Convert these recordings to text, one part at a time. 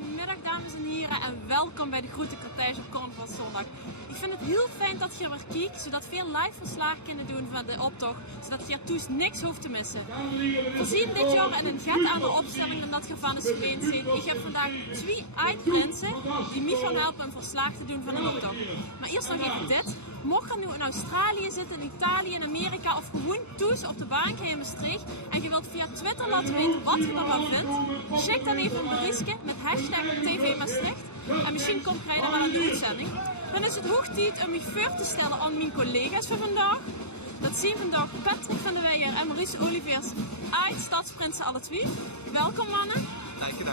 Goedemiddag dames en heren en welkom bij de groentecortège op Carnavalszondag. Ik vind het heel fijn dat je weer kijkt, zodat veel live verslagen kunnen doen van de optocht, zodat je ertoe niks hoeft te missen. We zien dit jaar in een vet andere opstelling dan dat je van is geweest zijn. Ik heb vandaag 2 eindprinsen die mij gaan helpen een verslag te doen van de optocht. Maar eerst nog even dit. Mocht je nu in Australië zitten, in Italië, in Amerika of gewoon thuis op de bank in Maastricht en je wilt via Twitter laten weten wat je ervan vindt, check dan even een berichtje met hashtag TV Maastricht en misschien komt jij dan wel aan de uitzending. Dan is het hoog tijd om me voor te stellen aan mijn collega's van vandaag. Dat zijn vandaag Patrick van der Weijer en Maurice Olivers uit Stadsprinsen alle 2. Welkom mannen. Dank je.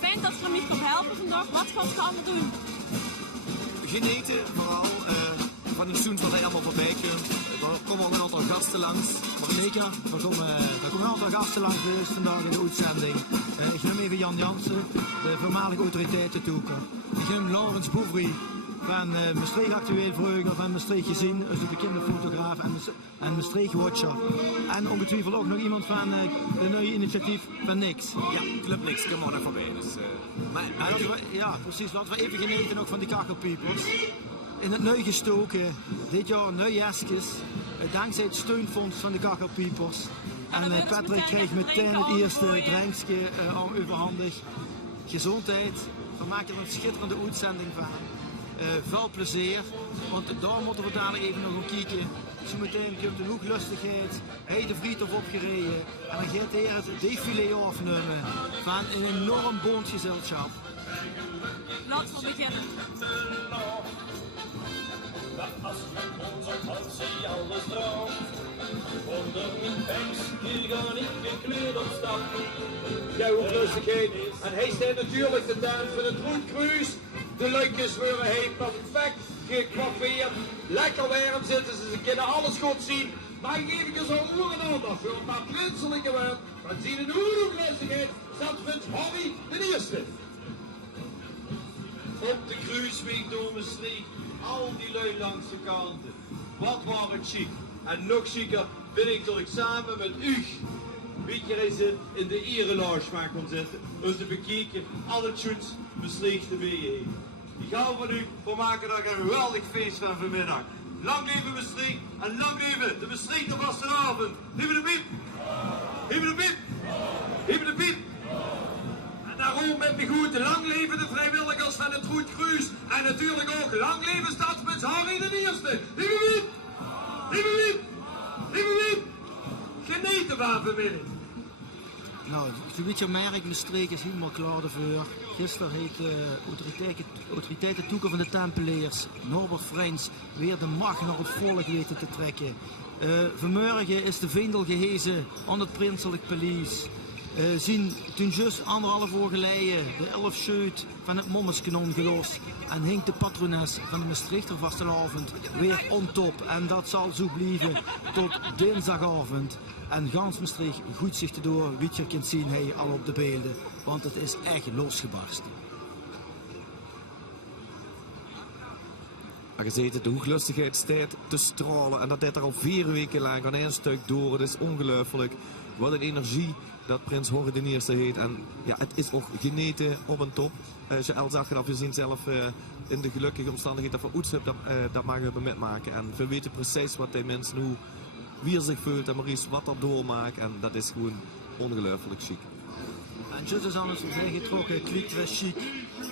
Fijn dat je me komt helpen vandaag. Wat gaat je allemaal doen? Genieten, vooral van die seizoens wat hij allemaal voorbij komt. Er komen ook een aantal gasten langs. Zeker, er komen een aantal gasten langs geweest vandaag in de uitzending. Ik noem even Jan Jansen, de voormalige autoriteitentoeker. Ik noem Laurens Bouvry van Maastricht Actueel Vreugde van Maastricht Gezien, dus de bekende fotograaf en Maastricht Watcher. En ongetwijfeld ook nog iemand van de nieuwe initiatief van Nix. Ja, Club Nix, kom maar naar voorbij. Dus, ja, precies. Laten we even genieten ook van die kakkelpiepers. In het nieuw gestoken, dit jaar nieuw jasjes, dankzij het steunfonds van de kakkelpiepers. En Patrick kreeg meteen het eerste drankje overhandig. Gezondheid, we maken er een schitterende uitzending van. Veel plezier, want daar moeten we dadelijk even nog een kijken. Zometeen komt een hoeklustigheid, hij de Vriet opgereden en dan gaat hij het défilé afnemen van een enorm bondgezelschap. Laten we beginnen. Als met onze passie alles draagt, onder mijn peks, hier ga ik gekleed op stap. Jouw onrustigheid. En hij staat natuurlijk de tent van het Roetkruis. De luikjes worden heen perfect gecoiffeerd. Lekker warm zitten ze kunnen alles goed zien. Maar ik geef eens een oren aandacht voor een paar prinselijke woorden. Want zien een onrustigheid, dat vindt Harry de eerste. Op de kruisweg door Maastricht, al die lui langs de kanten. Wat waren het chic. En nog chiquer vind ik dat ik samen met u, weet je, in de ereloge mag kon zitten. Om te bekijken alle tunes Maastricht te meegeven. Ik hou van u, we maken daar een geweldig feest van vanmiddag. Lang leven Maastricht en lang leven de Maastrichter vastenavond. Hiebe de piep! Hiebe de piep! Hiebe de piep! Daarom met me goed, lang leven de vrijwilligers van het Roetkruis. En natuurlijk ook lang leven Stadsprins Harry de Eerste. Hiebe wiep! Hiebe wiep! Hiebe wiep! Genieten van vanmiddag. Nou, zo'n beetje merk, Maastricht is helemaal klaar ervoor. Gisteren heeft de autoriteitentoeker van de Tempeliers, Norbert Frens, weer de macht naar het volk weten te trekken. Vanmorgen is de vendel gehezen aan het Prinselijk Paleis. Zien toen juist 1,5 uur geleden de 11 scheut van het Mommeskanon gelost en hinkt de patrones van de Maastrichter vastenavond weer on top. En dat zal zo blijven tot dinsdagavond. En gans Maastricht goed zich te door, wie je kunt zien hij al op de beelden, want het is echt losgebarsten. Maar je ziet het, de hoeglustigheid staat te stralen en dat dit er al 4 weken lang aan één stuk door. Het is ongelooflijk. Wat een energie dat Prins Harry de Eerste heet. En ja, het is ook geneten op een top. Joël zag het al, we zien zelf in de gelukkige omstandigheden dat we Oets hebben, dat mag we metmaken. En we weten precies wat die mensen nu, wie er zich voelt en Maurice wat dat doormaakt. En dat is gewoon ongelooflijk chic. En juist als anders zijn getrokken, Clique Très Chic.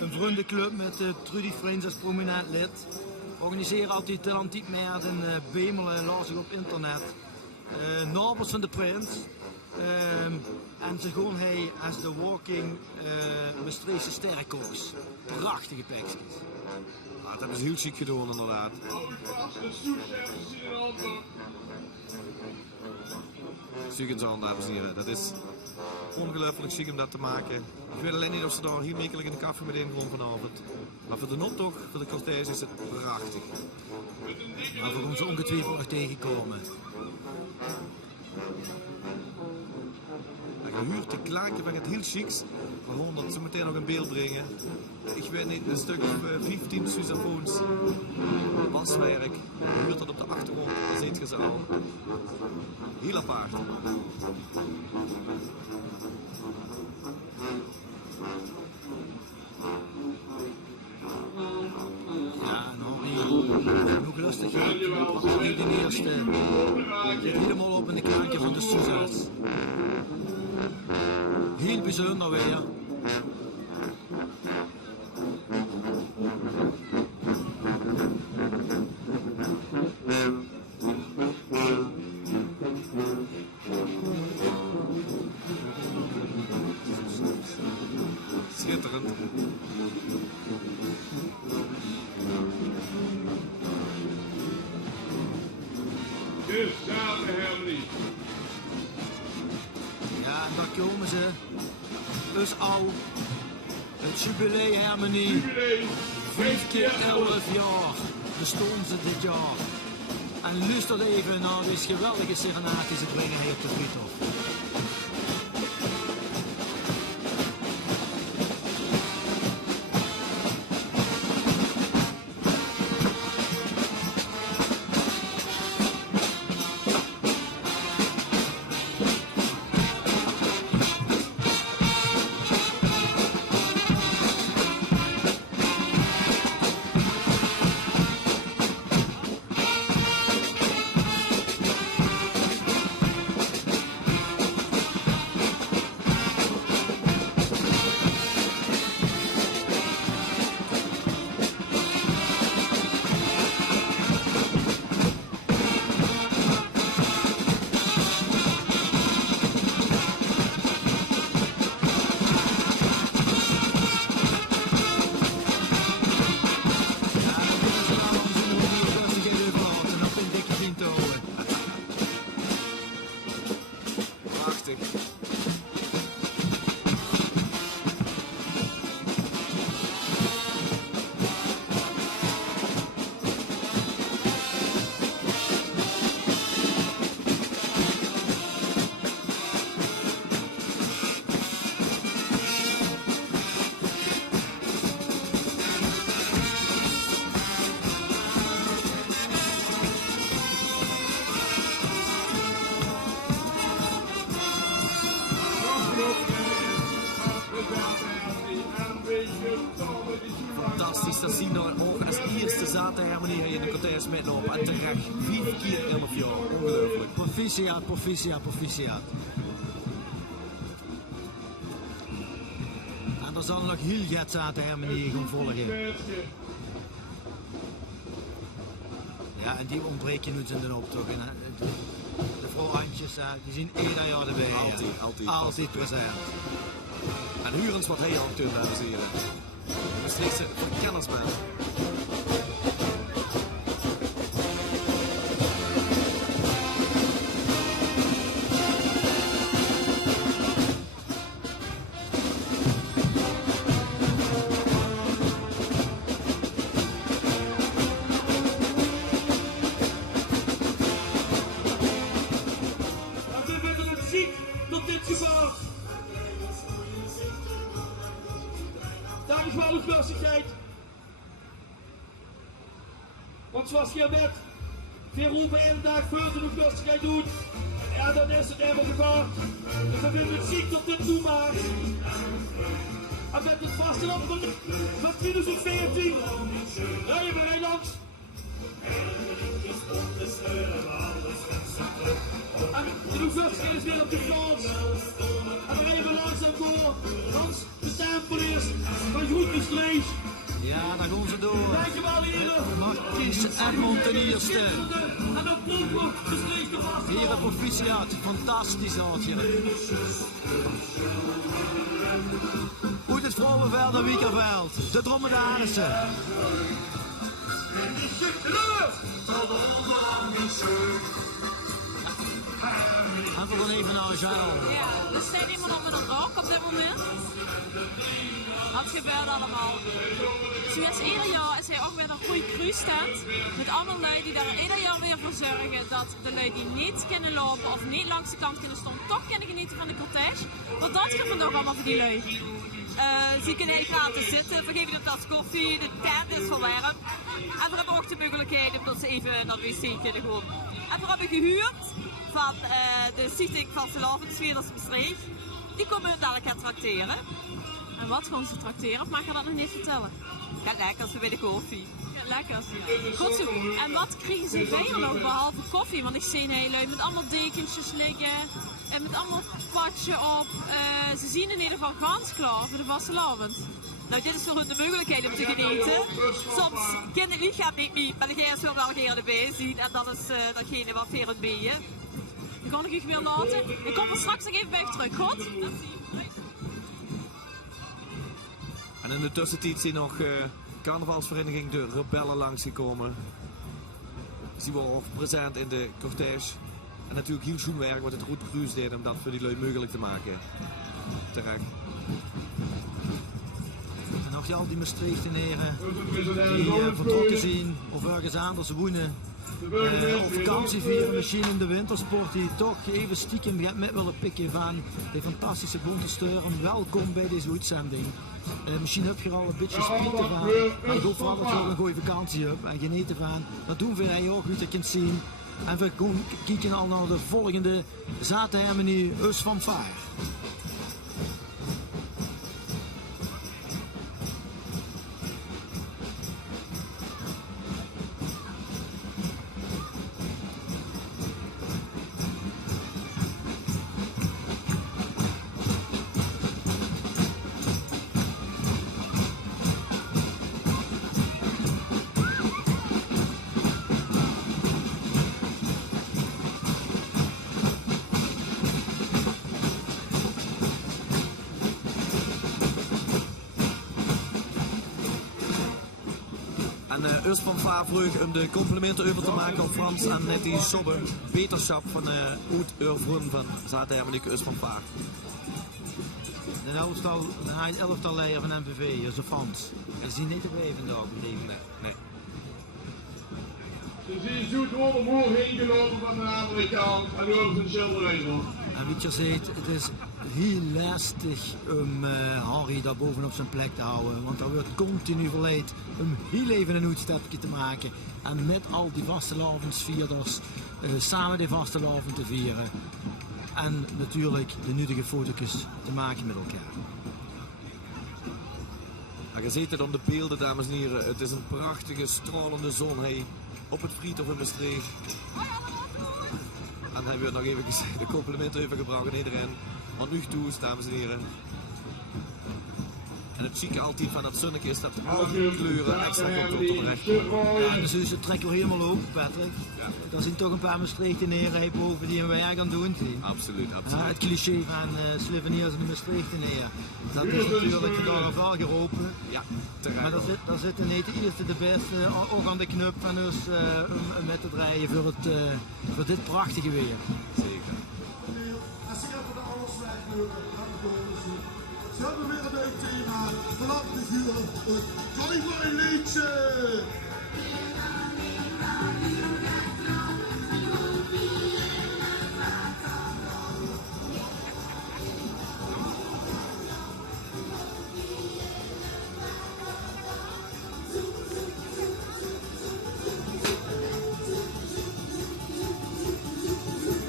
Een vriendenclub met Trudy Frens als prominent lid. Organiseren altijd talentiek meer in Bemelen, las ik op internet. Nabels van de Prins. En ze gewoon hij als de walking Maastrichtse sterrenkoks. Prachtige plekjes. Ja, dat hebben ze heel chic gedaan inderdaad. Sugens aan, dames en heren. Dat is ongelooflijk chic om dat te maken. Ik weet alleen niet of ze daar hier makkelijk in de koffie meteen gewoon vanavond. Maar voor de optocht, voor de cortège is het prachtig. Maar we gaan ze ongetwijfeld nog tegenkomen. Je huurt de klanken van het heel chics. We gaan dat zo meteen nog in beeld brengen. Ik weet niet, een stuk of 15 sousaphons. Baswerk. Je huurt dat op de achtergrond, dat ziet je ze al. Heel apart. Harry de eerste zit helemaal op in de klanken van de Soezas. Heel bijzonder weer. Schitterend. Dus Zaterharmonie. Ja, en daar komen ze. Dus al het jubileumharmonie. Jubilee. 5 keer 11 jaar bestonden ze dit jaar. En luister even naar deze geweldige serenade die ze brengen hier op de Friedhof. Fantastisch te zien dat we ook als eerste Zaterharmonie in de cortège metlopen. En terecht 4 keer 11 jaar. Ongelooflijk. Proficiat, proficiat, proficiat. En er zal nog heel veel Zaterharmonie gaan volgen. Ja, en die ontbreek je nu in de optocht. En de vrouw Antjes, die zien ieder jaar erbij. Altijd present. En Hurens wat hij ook doen, dames en heren. De slechtste verkennersman. Want zoals je weet, we roepen elke dag voor de rustigheid doet. En dan is het helemaal gebeurd. Dus we willen het ziek tot dit toe maken. En met het vaste op van 2014 rijden we langs. En de rustigheid is weer op de grond. En we rijden langzaam door. Langs de tempeliers van Groetjeslees. Ja, daar gaan ze door. Dankjewel heren. Marquise Edmond ten eerste. En dat Polkroep beslist de vaste. Heren proficiat, fantastisch hartje. Uit het vrouwenveld en Wiekerveld, de Dromedarissen. En we gaan even naar Jean. Ja, we zijn helemaal onder een rook op dit moment. Wat gebeurt allemaal? Zoals ieder jaar is hij ook weer een goede cruisestand. Met allemaal lui die daar ieder jaar weer voor zorgen dat de lui die niet kunnen lopen of niet langs de kant kunnen staan, toch kunnen genieten van de cortège. Wat dat gaat vandaag allemaal voor die lui? Ze kunnen eigenlijk gratis zitten, we geven een tas koffie, de tent is verwarmd. En we hebben ook de mogelijkheid omdat ze even naar de wc kunnen gaan. En we hebben gehuurd van de Stichting van Vastelavondsfeer Maastricht. Die komen we dadelijk gaan trakteren. En wat gaan ze trakteren of mag je dat nog niet vertellen? Ja, lekker als we bij de koffie. Ja, lekker. Goed zo. En wat kregen ze verder nog behalve koffie? Want ik zie een hele lui met allemaal dekentjes liggen en met allemaal patje op. Ze zien in ieder geval gans klaar voor de vastelavond. Nou, dit is voor hun de mogelijkheid om te genieten. Soms kan het lichaam niet mee, maar dan ga je zo wel weer erbij zien en dat is datgene wat ver het mee. Dan kan ik u weer laten. Ik kom er straks nog even bij terug, goed? En in de tussentijd zijn nog carnavalsvereniging De Rebellen langsgekomen. Ze waren ook present in de cortège. En natuurlijk heel schoon werk wat het Roet Cruise deed om dat voor die lui mogelijk te maken. Terecht. En nog al die Maastrichtenaren die vertrokken zijn of ergens anders wonen. Op vakantie vieren, misschien in de wintersport, die toch even stiekem met willen pikken van de fantastische bonte steuren. Welkom bij deze uitzending. Misschien heb je er al een beetje spijt van, maar ik hoop vooral dat je er een goede vakantie hebt en genieten van. Dat doen wij ook, hoe je kunt zien. En we kijken al naar de volgende zaterdag Us van Fire. Us van Favreug om de complimenten over te maken op Frans en net die sobbe beterschap van Oud Urvroen van zaterdag Us van Vaar. De elftal leider van MVV, Jozef Frans. Is die niet erbij vandaag? Nee. Ze zijn zo door de moer heen gelopen van de andere kant en nu hebben ze een schilderij van. En wat je ziet, het is heel lastig om Harry daar boven op zijn plek te houden. Want er wordt continu verleid om heel even een uitstapje te maken. En met al die vastelavondsvierders samen de vastelavond te vieren. En natuurlijk de nuttige foto's te maken met elkaar. Je ziet het op de beelden, dames en heren. Het is een prachtige, stralende zon op het Friedhof in Maastricht. En hebben we nog even de complimenten overgebracht aan iedereen. Van u toe, dames en heren. En het chique altijd van dat zonnetje is dat alle kleuren extra komt op terecht. Ja, dus het trekken we helemaal open, Patrick. Ja. Er zijn toch een paar Maastrichtenaren boven die een werk aan doen zijn. Absoluut. Ja, het cliché van Sloveniërs en de Maastrichtenaren. Dat is natuurlijk vandaag wel geroepen. Ja, terecht. Maar daar zitten niet de eerste de beste ook aan de knup van ons om met te draaien voor dit prachtige weer. Zeker. Ze hebben weer een leuk thema vanaf de vuur, het Cowboy liedje.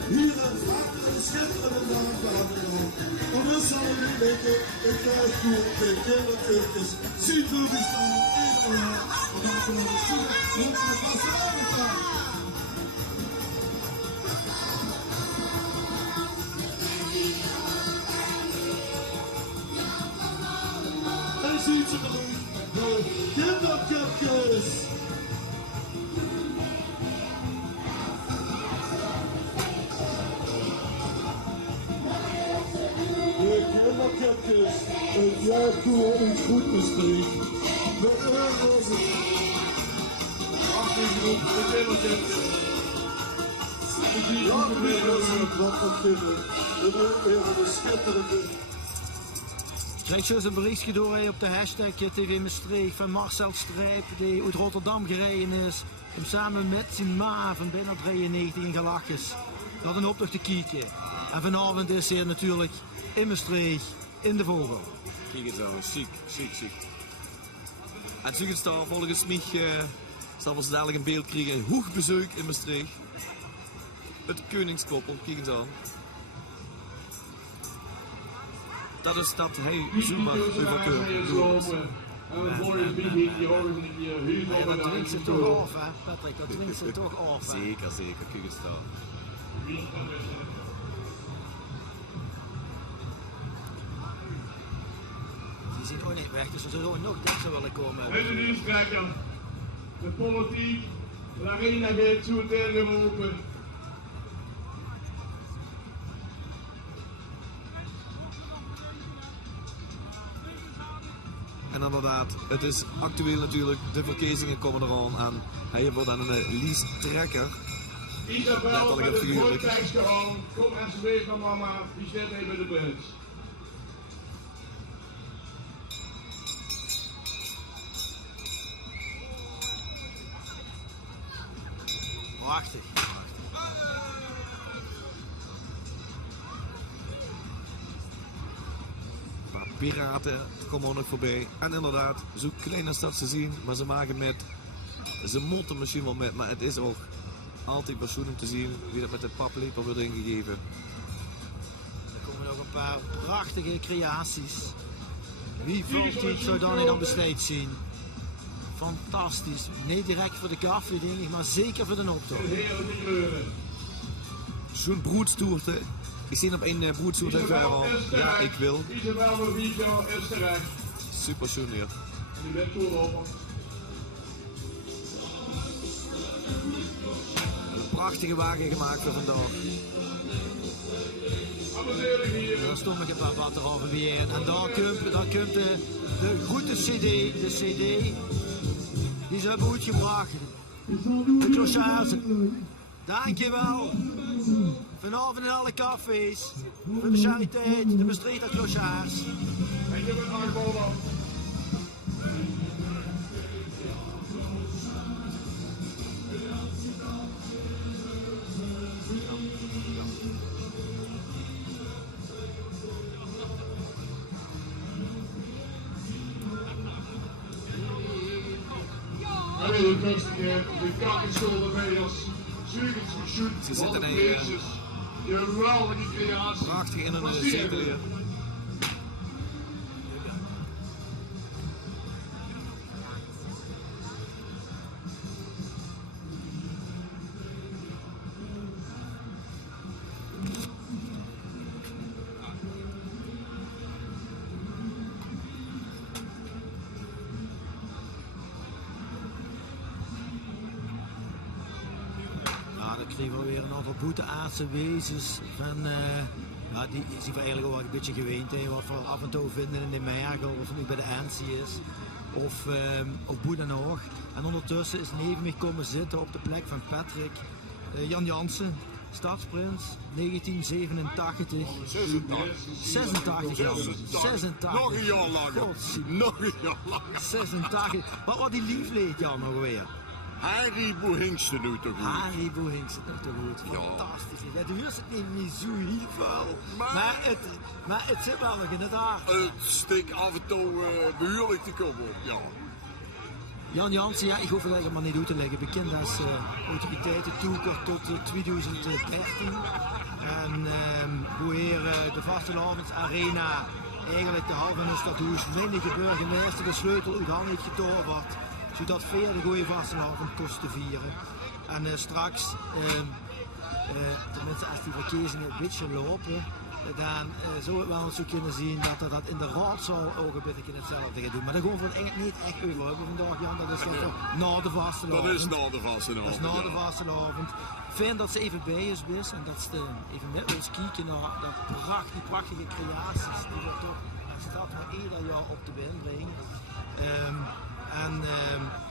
Hier gaat een schitterende dag aan. En we zullen nu denken, ik krijg voor de kinderkeuken. Ziet hoe die staan in de hand. En dan zullen we zien hoe we vast gaan. En ziet ze eruit, de kinderkeuken. Kinderkepjes, het jaar toe ons goed Maastricht. De Eurose. Achtergrond, de kinderkepjes. Ja, de Eurose, wat van kinderen. De schitterende. Krijg je eens een berichtje door op de hashtag TV Maastricht van Marcel Strijp, die uit Rotterdam gereden is. Om samen met zijn ma van bijna 93 in Galachjes naar een optocht te kijken. En vanavond is hij natuurlijk in Maastricht, in de Vogel. Kijk eens aan, chic. En zo staan volgens mij zal we dadelijk een beeld krijgen. Een hoog bezoek in Maastricht. Het koningskoppel, kijk eens aan. Dat is dat hij zomaar overkeur doet. En dan voor je het biedt je ogen een keer heel veel Dat dwingt ze toch bedankt. af, hè, Patrick, dat dwingt ze toch af. Hè. Zeker, zeker. Kijk eens daar. Die zien ook niet weg, dus we zullen nog dichter willen komen. Hele nieuwstrekker. De politiek, de arena gaat zo meteen open. En inderdaad, het is actueel natuurlijk, de verkiezingen komen eraan en hij wordt aan een lijsttrekker. Isabel Letterlijk met en het figuurlijk. voortekst gewoon. Kom en ze weet van mama, die zit even de prins. Prachtig. Maar piraten komen ook nog voorbij. En inderdaad, zo klein als dat ze zien, maar ze maken met. Ze motten misschien wel met, maar het is ook altijd persoonlijk om te zien wie dat met de paplepel wordt ingegeven. Er komen nog een paar prachtige creaties. Wie vult die zou dan in besteed zien? Fantastisch. Niet direct voor de koffie, denk ik, maar zeker voor de optocht. Heerlijke kleuren. Zo'n broedstoerte. Ik zie op één broedstoerte even al. Ja, ik wil. Isabel met video is terecht. Super schoon hier. Die bent voorloper. Een prachtige wagen gemaakt voor vandaag. Amuseer ik hier. Daar stond ik een paar water over weer. En daar komt de goede CD. De CD die ze hebben uitgebracht. De clochage. Dankjewel. Vanavond in alle cafés. Voor de chariteit. De bestreden clochage. En je bent achtbal dan. En de kunstige, de kakkenscholdermeders, Zurich, Ze zitten wat in een feestjes. Geweldige creatie. Prachtig in een Plezier. zetel hier. Nou, dan kregen we weer een aantal boeteaardse wezens. Ja, die zien we eigenlijk ook wel een beetje gewend hè, wat we af en toe vinden in de Mergel, of het nu bij de Ansie is, of Boedenhoog. En ondertussen is neven me komen zitten op de plek van Patrick, Jan Jansen, stadsprins, 1987. 86 jaar. 86. Nog een jaar langer. Godzie. Nog een jaar langer. 86. Wat was die liefleed Jan nog weer? Harry Boehingsten doet toch goed. Harry Boehingsten doet toch goed. Ja. Fantastisch. Ja, de huis het niet zo heel veel. Maar het zit wel nog in het haar. Het stikt af en toe behoorlijk te komen op, ja. Jan Jansen, ja, ik hoef het eigenlijk maar niet uit te leggen. Bekend als autoriteitentoeker tot 2013. En hoe hier de Vastelavondsarena eigenlijk de halve van een stadhuis menige burgemeester de sleutel uit handen heeft getoverd. Zodat vele goede vastelavond kost te vieren. En straks, tenminste als die verkiezingen een beetje lopen, dan zou het wel zo kunnen zien dat er dat in de raadzaal ook een beetje hetzelfde gaat doen. Maar daar gaan we het eigenlijk niet echt over hebben vandaag, Jan. Dat is dat na de vastelavond. Dat is na de vastelavond. Dat is na de vastelavond. Fijn dat ze even bij ons is en dat ze even met ons kijken naar die prachtige creaties die we toch als stad maar ieder jaar op de been brengen.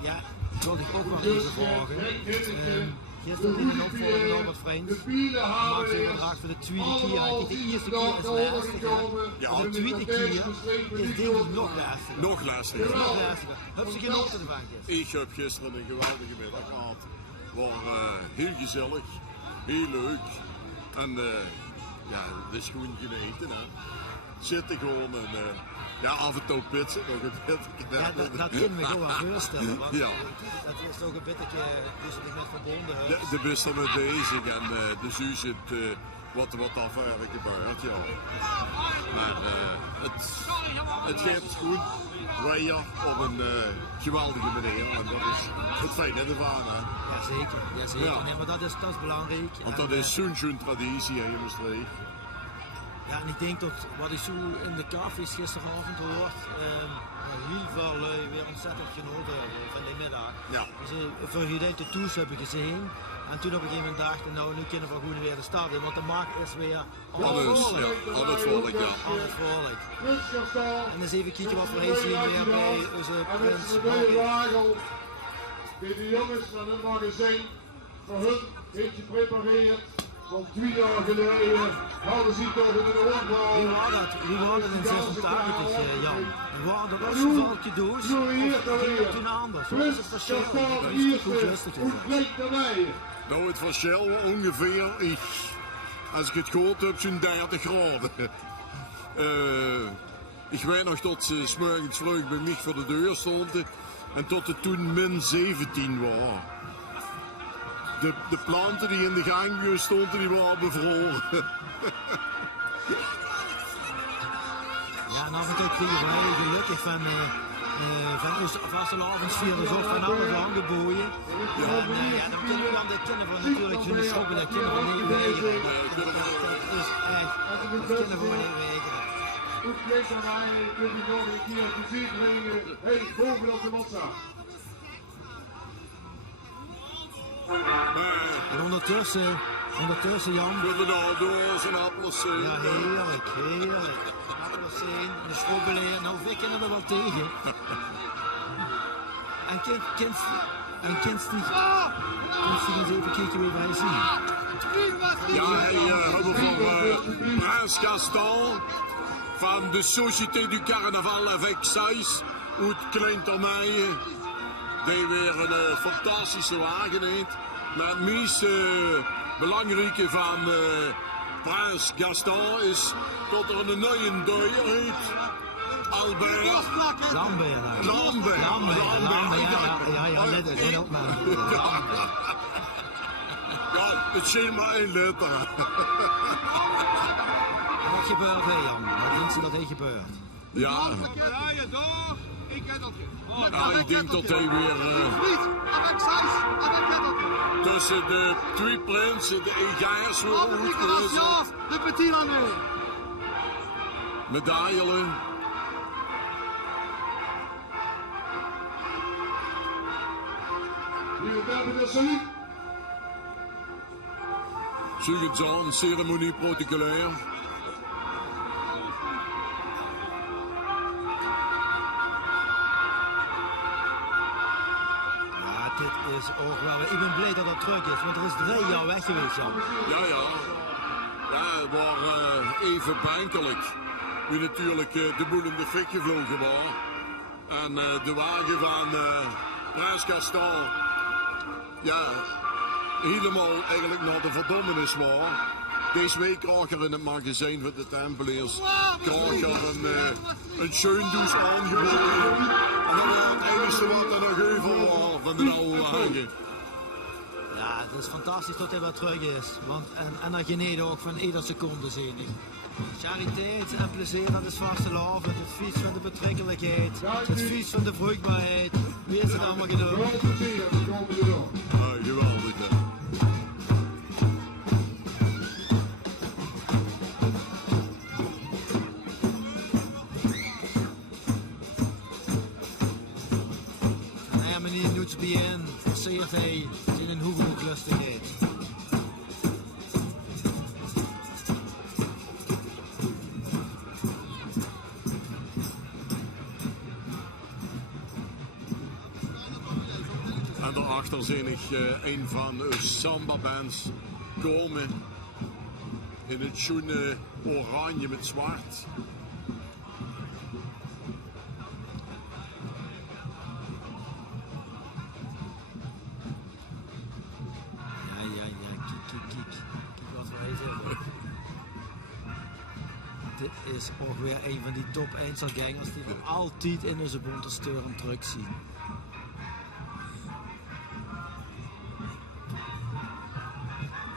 Ja, ik wil ik ook wel even vragen. Gisteren in een opvolging van Albert Vriend. Maakt ze vandaag voor de tweede keer. Eigenlijk de eerste keer is lastiger. Ja. De tweede keer is deel nog lastiger. Nog lastiger. Nog lastiger. Heb je geen op te de bank? Ik heb gisteren een geweldige middag gehad. Was heel gezellig, heel leuk. En ja, het is gewoon geneten. Hè. Zitten gewoon en ja, af en toe pitsen. Nog een beetje. Ja, dat kunnen we gewoon voorstellen. Want Ja. dat is toch een beetje dus met verbonden. De bus er mee bezig en de zuur zit wat daar verder gebeurt, ja. Maar het geeft goed weer op een geweldige manier. En dat is het fijne ervan. Hè. Jazeker. Ja. Nee, maar dat is belangrijk. Want dat is zo'n traditie in Maastricht. Ja, en ik denk dat wat ik zo in de cafés gisteravond hoort, heel veel lui weer ontzettend genoten van die middag. Ja. Dus voor gedeelte toes heb ik gezien. En toen op een gegeven moment dacht ik, nou nu kunnen we gewoon weer de stad in, want de markt is weer Al het volk, ja. Al het volk. En eens even kijken wat we hier zien weer bij onze prins Maurice. Die de jongens van het magazijn voor hun heeft geprepareerd. Van 2 jaar geleden hadden ze toch in de oorlog. Wie was dat in 86, Jan? En waren er ook zoveel cadeaus? Of ging het toen anders? Wat is het verschil? Nou, het verschil ongeveer, als ik het gehoord heb, zo'n 30 graden. Ik weet nog dat ze 's morgens vroeg bij mij voor de deur stonden en tot het toen min 17 was. De planten die in de gang stonden, die waren bevroren. Ja, en af en toe kregen we heel gelukkig van onze vastelavondsvierders of van alles aangeboden. Ja, dan betekent dan de kinderen van natuurlijk zo'n schoppen, dat kunnen we niet weigeren. Dat is echt, dat kunnen we niet weigeren. Goed klinkt aan mij, je kunt die nog een keer muziek brengen. Hey, bovenop de massa. En ondertussen Jan. We hebben daar doors en appelseen. Ja, heerlijk. Appelseen, de schrobbeleer, nou wij kennen er wel tegen. En kinst die eens even kijken wie wij zien. Ja, hij hebben van Prins Gaston van de Société du Carnaval avec 6 uit Klein-Termijn. Die weer een fantastische wagen heeft. Maar het meest belangrijke van Prins Gaston is dat er een nieuwe deur heet. Albert. Lambert. Ja, let op man. Ja, het is maar 1 letter. Wat gebeurt er, Jan? Wat denkt ze dat er gebeurt? Ja. Ik ken dat Ja, ik denk dat hij weer tussen de 2 prinsen, de Egers, de petit medaillelen. Zie het zo, een ceremonie protocolaire. Dit is ook wel. Ik ben blij dat dat terug is, want er is 3 jaar weg geweest, Jan. Ja, het was even pijnlijk. Nu natuurlijk de boel in de fik gevlogen was. En de wagen van Prins Gaston, ja, helemaal eigenlijk naar de verdommenis was. Deze week krijg er in het magazijn van de Tempeliers een scheundoes aangeboden. En dan was het enige wat er nog over was van de oude wagen. Ja, het is fantastisch dat hij weer terug is. Want, en dat genieten ook van iedere seconde zeker. Chariteit en plezier, dat is vastelavond. Het fiets van de betrekkelijkheid. Het fiets van de vruchtbaarheid. Wie is het allemaal gedaan? Geweldig, hè. Meneer Noetsbien verseert hij zijn hoegeluklustigheid. En daarachter zie ik een van de samba-bands komen in het schoene oranje met zwart. Dit is ook weer een van die top 1 gangers die we altijd in onze bonte steuren terugzien.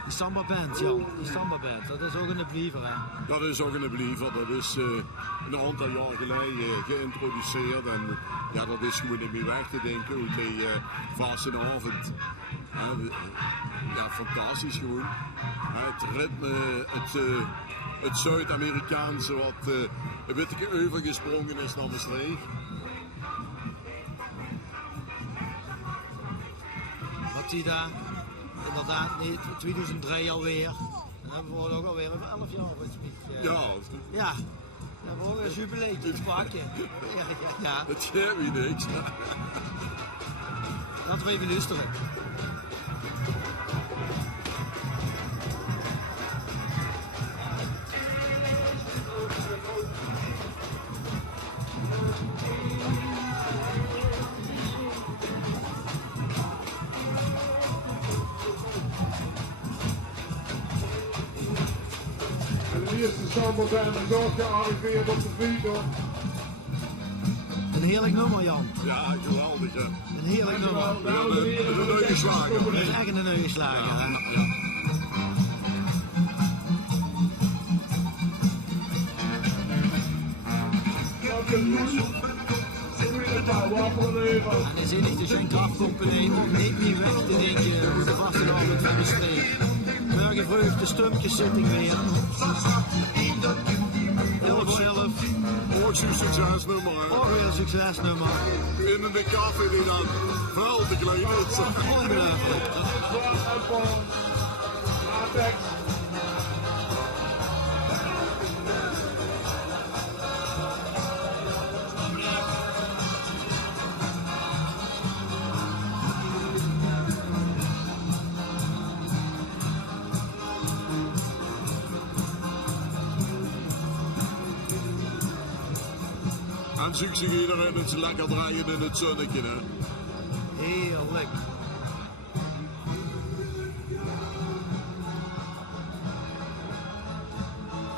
Die Samba Band, ja. Die Samba Band, dat is ook een bliever, hè? Dat is ook een bliever. Dat is een aantal jaar geleden geïntroduceerd. En ja, dat is gewoon niet meer weg te denken. Hoe die vastenavond. Ja, fantastisch gewoon. Het ritme, het Zuid-Amerikaanse wat een beetje overgesprongen is naar Maastricht. Wat zie je daar? Inderdaad niet, 2003 alweer. En we worden ook alweer 11 jaar. Ja. Ja, we hebben ook een jubileetje te pakken. Ja. Het geeft me niks. Laten we even luisteren. De eerste Samba-band is ook gearriveerd op de Vito. Een heerlijk nummer, Jan. Ja, geweldig hè. Een heerlijk nummer. Ja, een neugeslager. Dat is echt een neugeslager. Ja. En is niet de Schenk Company ook niet meer weg te denken hoe de vastenavond van de streek. Burgervreugde, stumpjes zitting weer. Elf zelf. Ook zo'n succesnummer hè. Ook weer een succesnummer. In de café die dan wel te klein is. Ongelooflijk. En succes iedereen het lekker draaien in het zonnetje hè. Heerlijk.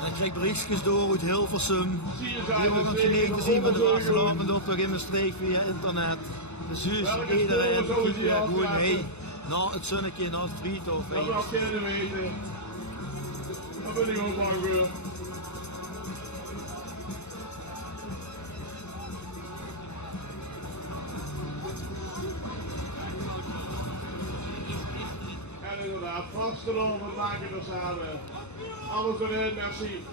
En ik kreeg berichtjes door uit Hilversum. Die wordt het geleerd te zien van de vastenavond ook nog in mijn streek via internet. Dus iedereen kijkt gewoon mee naar het zonnetje, naar het friethof. Dat wil ik weten. Dat wil ik ook wel gebeuren. En inderdaad, vastelovend maken we samen. Alles erin, merci.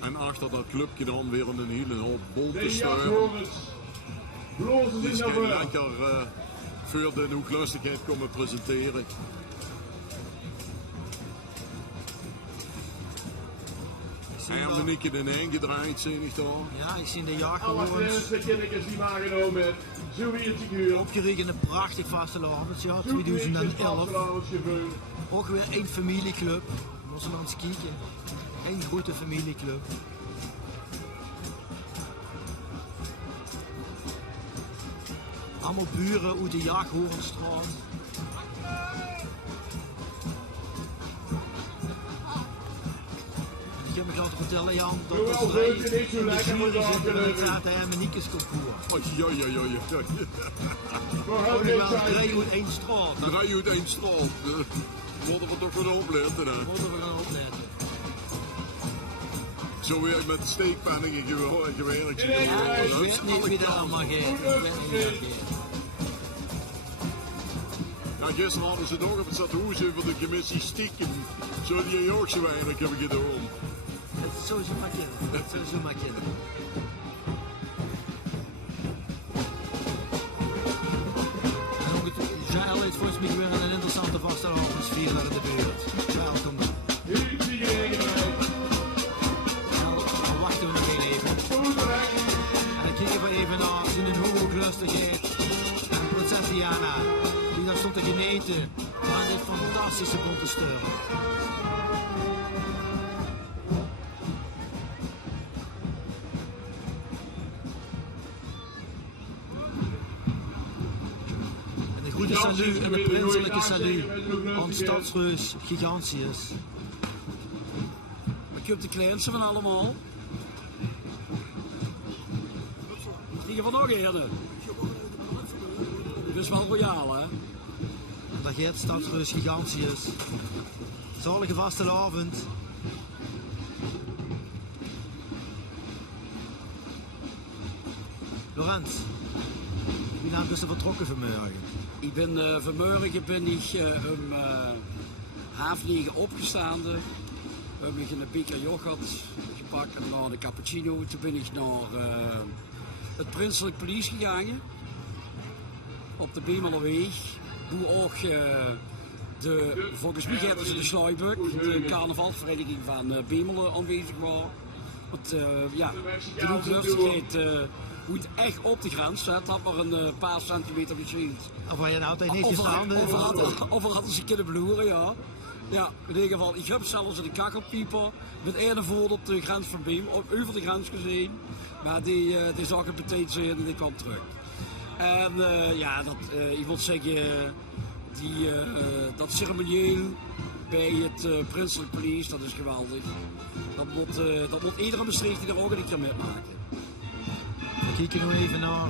En achter dat clubje dan weer een hele hoop bol te De sturen. jachthoorns blozen Die zich is naar voren. lekker voor de hoeklustigheid komen presenteren. En dan een keer in een gedraaid, zie ik toch? Ja, ik zie de Alle jachthoorns. kleinste kindertjes die meegenomen hebben. Zo weer het figuur. Opgeregen een prachtig vastelavondjaar Zo weer het 2011. vastelavondsgevoel. Ook weer één familieclub. Mossellands Kieken. Eén grote familieclub. Allemaal buren uit de Jaaghoornstraat. Ik heb me laten vertellen, Jan, dat Hoewel de Zeutje strijd niet zo in de lekker jury moet zit in afgeleverd. het Zaten-Hemmeniekes concours. Ja. Voor Ook hem wel zijn. 3 uit 1 straat. Dat 3 uit 1 straat. Moeten we toch wel opletten hè? moeten we gaan opletten. Zo weer met steekpenningen gewerkt. Nee, Ja, nee, ik weet niet wie dat allemaal geeft. Ik weet niet wie dat geeft. Ja, gisteren hadden ze nog op het Stadhuis over de commissie stiekem. Zou die ook zo weinig hebben gedaan? Het zou zo maar kunnen. Het zou zo maar kunnen. En ook het Jael heeft volgens mij weer een interessante vastelavondsvier naar de beurt. Jael, kom maar. Hier zie je gelegenheid. Dan wachten we nog heel even. En dan kijken we even naar zijn hooglustigheid. En prinses Diana, die daar stond te genieten van dit fantastische bonte steur. En de goede salut en de prinselijke salut aan stadsreus Gigantius. Ik heb de kleinste van allemaal. Die van nog eerder. is wel royaal, hè? Daar gaat Stadsreus gigantisch. Zalige vastelavond. Lorenz, wie naam dus vertrokken vanmorgen? Ik ben vanmorgen ben ik om half 9 opgestaan. Heb ik een beker yoghurt gepakt en dan een cappuccino. Toen ben ik naar het Prinselijk Paleis gegaan. Op de Bemelerweg. Hoe ook volgens mij hadden ze de Sluibuk, de carnavalsvereniging van Bemelen aanwezig was. Want ja, de hooglustigheid, hoe het echt op de grens staat, had maar een paar centimeter geschild. Of waar je nou altijd niet gestaan? Of er hadden ze kunnen bloeren, ja. Ja, in ieder geval, ik heb zelfs een kachelpieper met een voet op de grens van Beem, over de grens gezien. Maar die zag het meteen zijn en die kwam terug. En ja, ik moet zeggen, dat ceremonieel bij het Prinselijk Paleis, dat is geweldig. Dat moet iedere Maastrichter er ook een keer mee maken. We kijken nu even naar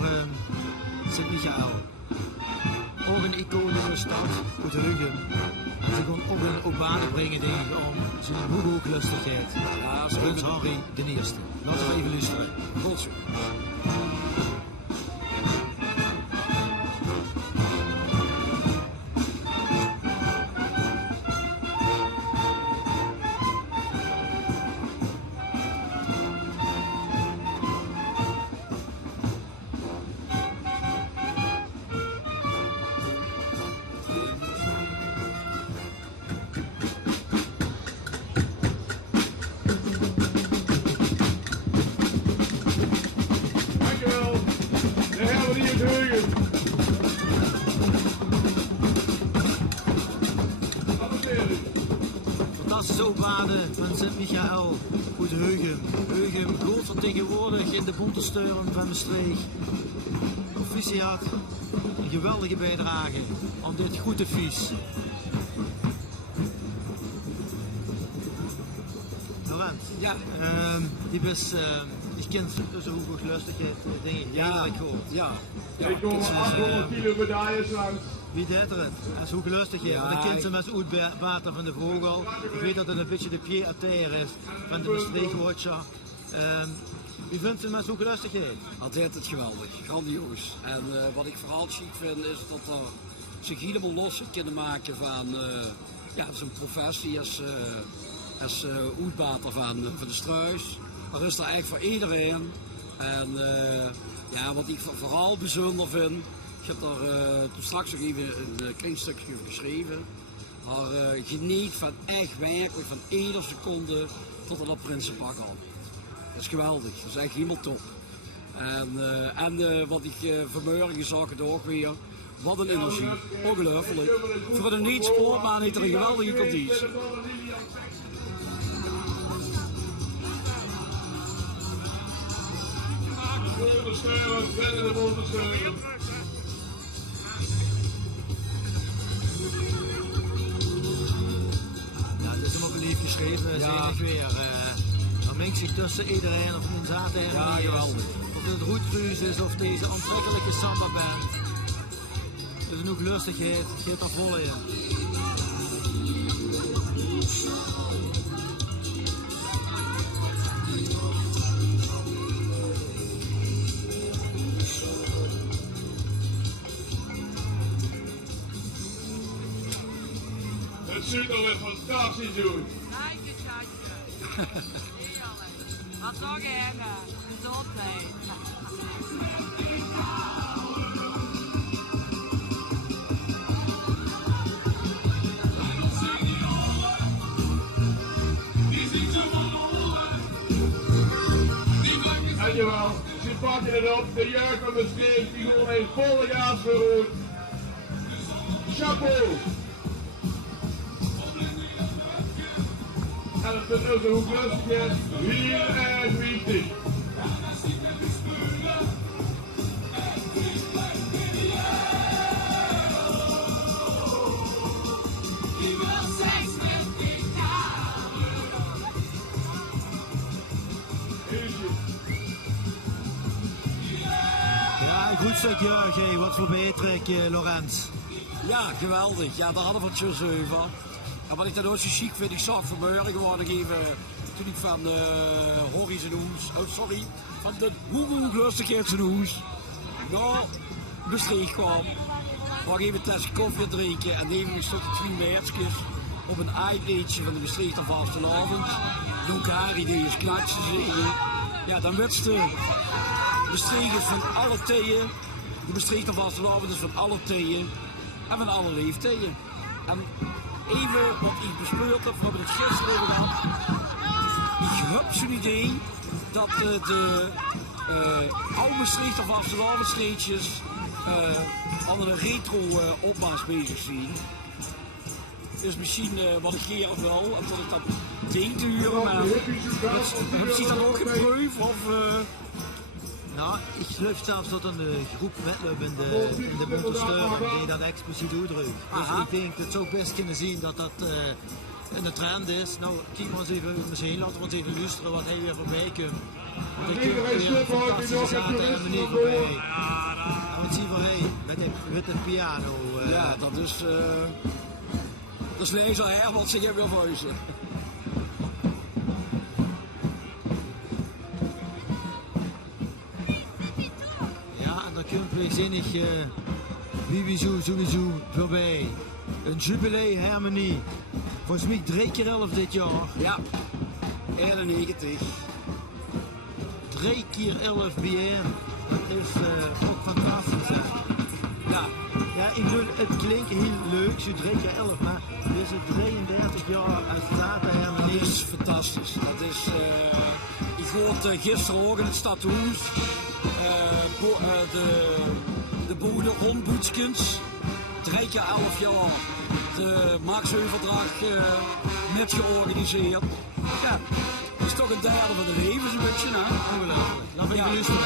Sint-Michael. Ook een iconische stad, goed Heugen. En ze gaan ook een banen brengen, denk ik, om zijn hooglustigheid. Ja, Prins Harry de Eerste. Laten we even luisteren. Goed zo. Dankjewel. De hebben we hier in Heugen. Applaudisseren. Fantastische opwaarde van Sint-Michael, goed Heugen. Heugen groot vertegenwoordigd in de boetesteuren van Maastricht. Proficiat, een geweldige bijdrage aan dit goede feest. Laurent, Ja. Je kent zo hooglustigheid, denk ik, Ja, redelijk goed. ja. Ik kom 800 kilo medailles langs. Wie deed er het? Dat is hooglustigheid. Ja, Dan kent ze met uitbaten van de vogel. Ik weet dat het een beetje de pied à terre is van de Maastricht-watcher. Wie vindt ze met hooglustigheid? Altijd het geweldig, grandioos. En wat ik vooral chic vind is dat er zich helemaal los kunnen maken van ja, zijn professie als uitbater van de struis. Dat is er eigenlijk voor iedereen. En ja, wat ik vooral bijzonder vind, ik heb daar toen straks nog even een klein stukje over geschreven. Maar geniet van echt werkelijk van iedere seconde tot het op Prinsenpak al. Dat is geweldig, dat is echt helemaal top. En wat ik vanmorgen zag het ook weer, wat een energie, ongelooflijk. Voor de niet-sportbaan heeft er een geweldige conditie. Ondersteunen, verder de ondersteunen. Ja, het is hem ook lief geschreven, Ja. zeg ik weer. Dan mengt zich tussen iedereen of het een zaterdag Ja, geweldig. of het roetcruise is of deze aantrekkelijke samba-band. Dus genoeg lustigheid, geeft daar vol in. Het ziet er weer fantastisch uit. Dank je, schatje. Heerlijk. Maar toch even. Gezondheid. Dankjewel. Ze pakken het op. De jeugd van Maastricht die gewoon een volle gas verroert. Chapeau. En het is ook hoe lustig is. Heel erg wichtig. een goed stuk juich, hey. Wat voor betrek, Lorenz. Ja, geweldig. Ja, daar hadden we het zo over. En wat ik dan ook zo chic vind, ik zag vanmorgen gewoon nog even, toen ik van Horry zijn hoes, van de lustigheid zijn hoes, nou, Maastricht kwam. Wou even een tasje koffie drinken en even een stukje 2 meisjes op een eindleedje van de Maastrichter vastelavond. Jonkari die is knatjes zingen. Ja, dan werd de Maastricht is van alle tijden. De Maastrichter vastelavond is van alle tijden en van alle leeftijden. En even wat ik bespeurd heb, we hebben het gisteren even gehad. Ik heb zo'n idee dat de oude Maastrichter vastelavondstreetjes al een retro opmars bezig zien. Dus misschien wat ik hier wel, en dat ik dat deed te huren, maar heb je dan ook een proef of... Nou, ik geloof zelfs dat een groep wetlub in de Montesteur die dat expliciet uitdrukt. Dus ik denk, dat zou best kunnen zien dat dat een trend is. Nou, kijk maar eens even misschien, laten we ons even luisteren wat hij weer voorbij komt. Want ik denk weer een fantastische zaten en meneer voorbij. En wat zien we hij met de piano. Ja, dat is Lezer Herbert zich weer vuizen. Komt weerzinnig sowieso voorbij. Een jubilee harmonie. Volgens mij 3 keer 11 dit jaar. Ja, 91. 3 keer 11 BR. Dat is ook fantastisch. Hè? Ja, ik bedoel, het klinkt heel leuk, zo 3 keer 11, maar dit is 33 jaar als data harmonie. Dat is fantastisch. Dat is, ik hoorde gisteren ook in het Stadhuis. De bode rondboetskens, 3 keer 11 jaar, de Max-Heuveldrag net georganiseerd. Ja, dat is toch een derde van de leven zo'n beetje, hè? Ongelooflijk. Laat me even luisteren.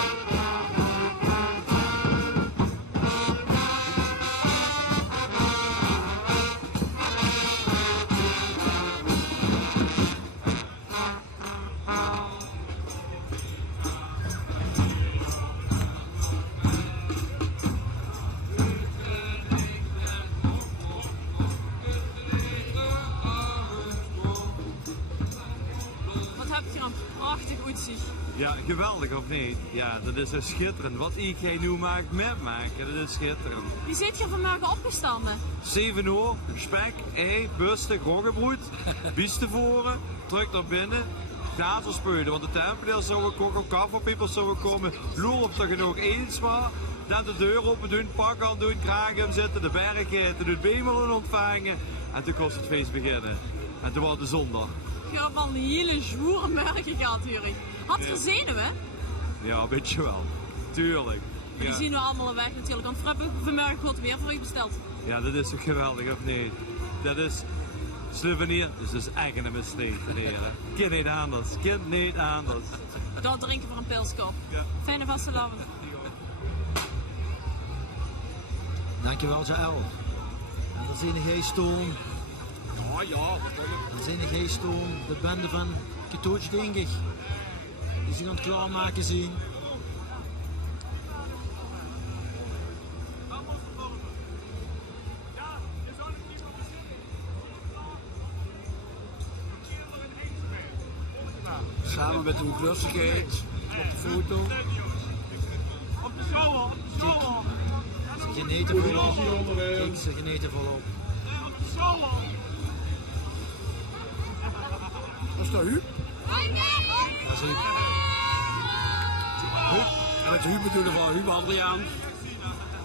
Ja, geweldig of niet? Ja, dat is zo schitterend. Wat jij nu maakt metmaken, dat is schitterend. Wie zit je vanmorgen opgestanden? 7 uur, spek, ei, busten, roggebrood, bies tevoren, terug naar binnen, gazelspeulen. Want de tempeliers zouden koken, kaffelpiepers zouden komen, loer op er genoeg eens waar. Dan de deur open doen, pak aan doen, kragen zitten, de berg eten, de bemelen ontvangen. En toen kost het feest beginnen. En toen was de zondag. Je hebt al een hele zwoere morgen gehad, Jurie. Had je zenuwen? Ja, weet je wel. Tuurlijk. Die Ja. zien we allemaal weg natuurlijk. Want we hebben vanmorgen goed weer voor u besteld. Ja, dat is toch geweldig, of niet? Dat is Slovenië, dus dat is echt een Maastricht, heren. Kind niet anders, kind niet anders. Daar drinken voor een pilskop. Ja. Fijne vastelavond. Dankjewel, Jaël. En dan zie je Geestoon. Oh ja, Dan zie je Geestoon, de bende van Ketootje, denk ik. Die zich aan het klaarmaken zien. Samen met de lustigheid op de foto. Op de show, Ze genieten volop. Kijk, ze genieten volop. Dat is de Huub. Dat is Huub. En met Huub bedoelen we Huub Adriaan.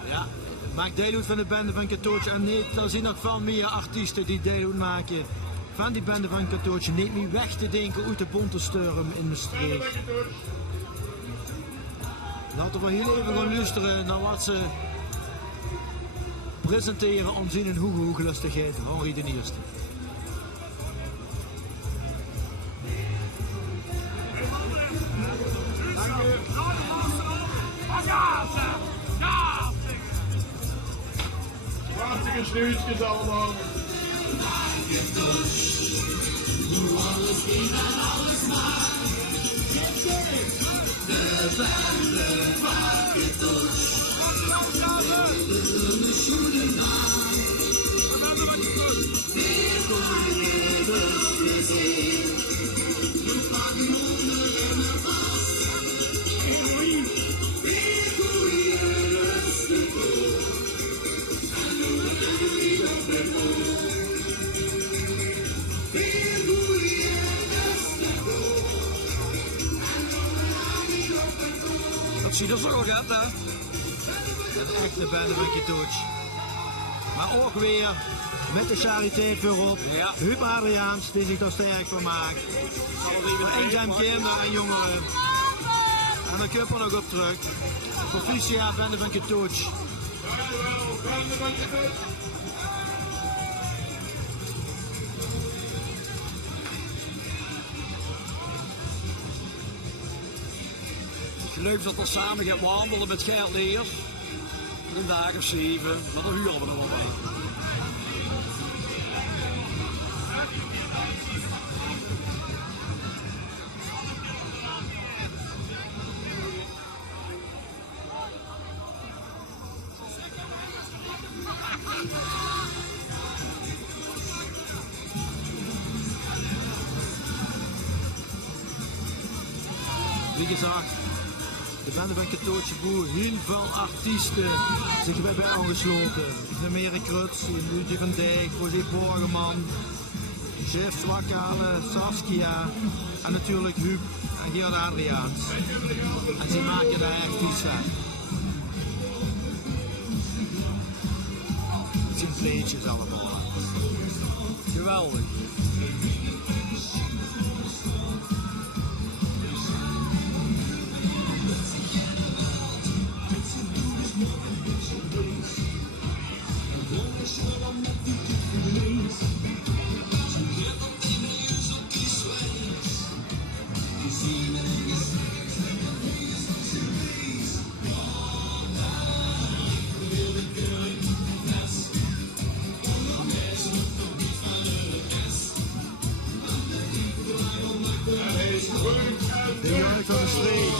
Ja, maakt deel uit van de bende van Katootje. En nee, er zijn nog veel meer artiesten die deel uitmaken van die bende van Katootje. Niet meer weg te denken uit de Bontesturm in Maastricht. Laten we heel even gaan luisteren naar wat ze presenteren om zien hoe hooglustigheid Henri de Eerste. Prachtige snuitjes allemaal. Hoe alles ging en alles maar. De bende van Ketootje. Dat ziet er zo uit, hè? Een echte Bennewinkje Touch. Maar ook weer met de charité voorop. Ja. Huub Adriaans die zich daar sterk van maakt. Voor eenzaam kinderen en jongeren. En dan kunnen we nog op terug. Proficiat Bennewinkje Touch. Leuk dat we samen gaan wandelen met Gert Leers. Een dag of 7, maar dan huren we nog wel wat. Wie gezegd, de Bennewinkje Touch boer, heel veel artiesten zich bij aangesloten. Erik Kruts, Ludwig van Dijk, Roger Borgeman, Jeff Zwakkale, Saskia en natuurlijk Huub en Geert Adriaans. En ze maken daar echt iets van. Het zijn pleetjes allemaal. Geweldig. De jongen van de streek.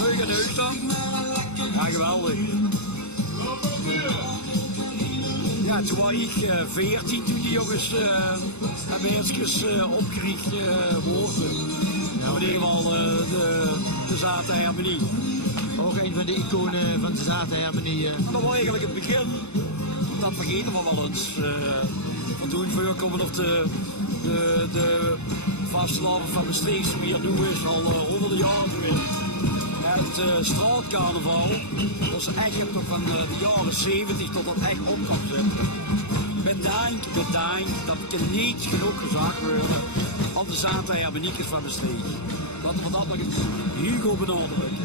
Leuk en heug dan? Ja, geweldig. Ja, toen was ik 14 toen die jongens hebben eerst opgericht worden. Ja, in ieder geval de Zaterharmonie. Ook een van de iconen van de Zaterharmonie. Dat was eigenlijk het begin. Dat vergeten we wel eens. Want toen vroeger komen op de vastelavond van Maastricht, wie dat nu is, al honderden jaren geweest. Het straatcarnaval was echt nog van de jaren 70 tot dat echt opkwam zitten. Bedankt, dat kan niet genoeg gezegd worden aan de Zaterharmoniekers van Maastricht. Dat we dat nog eens Hugo benadrukken.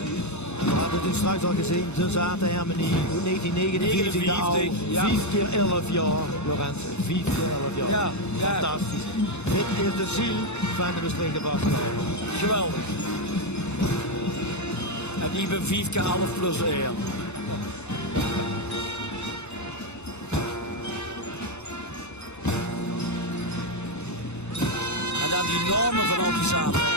We hebben toen straks al gezien, de Zaterharmonie, 1949 al, 5 keer 11 jaar, Lorenz, 5 keer 11 jaar. Ja. Fantastisch. Dit is de ziel van de Maastrichter Vastelavond. Geweldig. En die ben 5 keer 11 plus 1. En dan die normen van al die Zaterharmonie.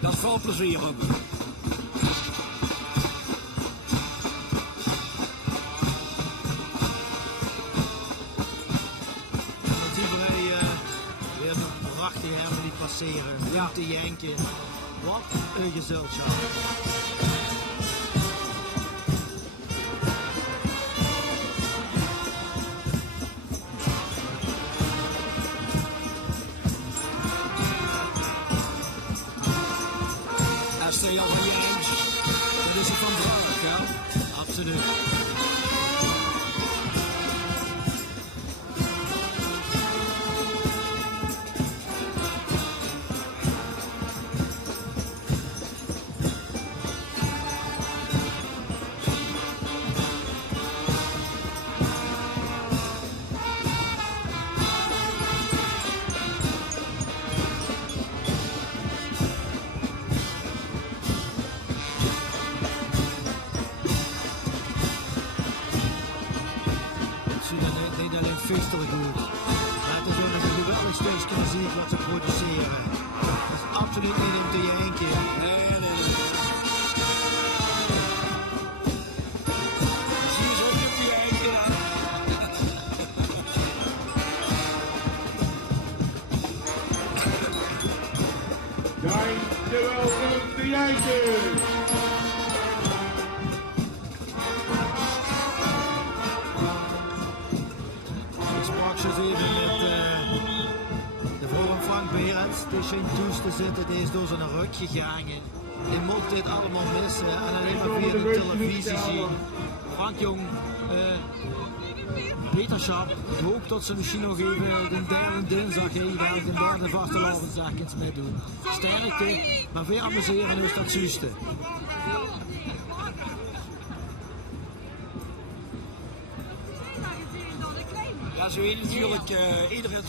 Dat is veel plezier hebben. Dan zien wij weer een prachtige harmonie passeren. Ja. Te janken. Wat een gezelschap. ze nu. Feestelijk goed. Maar het is ook nog een geweldig stukje muziek wat ze produceren. Dat is absoluut niet om te janken. Nee. Zie je zo niet te janken dan? Dankjewel om te janken. Het is geen toes te zitten, die is door zijn rug gegaan. Je moet dit allemaal missen en alleen maar via de televisie zien. Frank Jong, Peter Schap, ik hoop dat ze misschien nog even de derde dinsdag, de derde vastelavonddag iets meedoen. Sterkte, maar veel amuseren is dat zuiste. Ja, zo heet natuurlijk, iedereen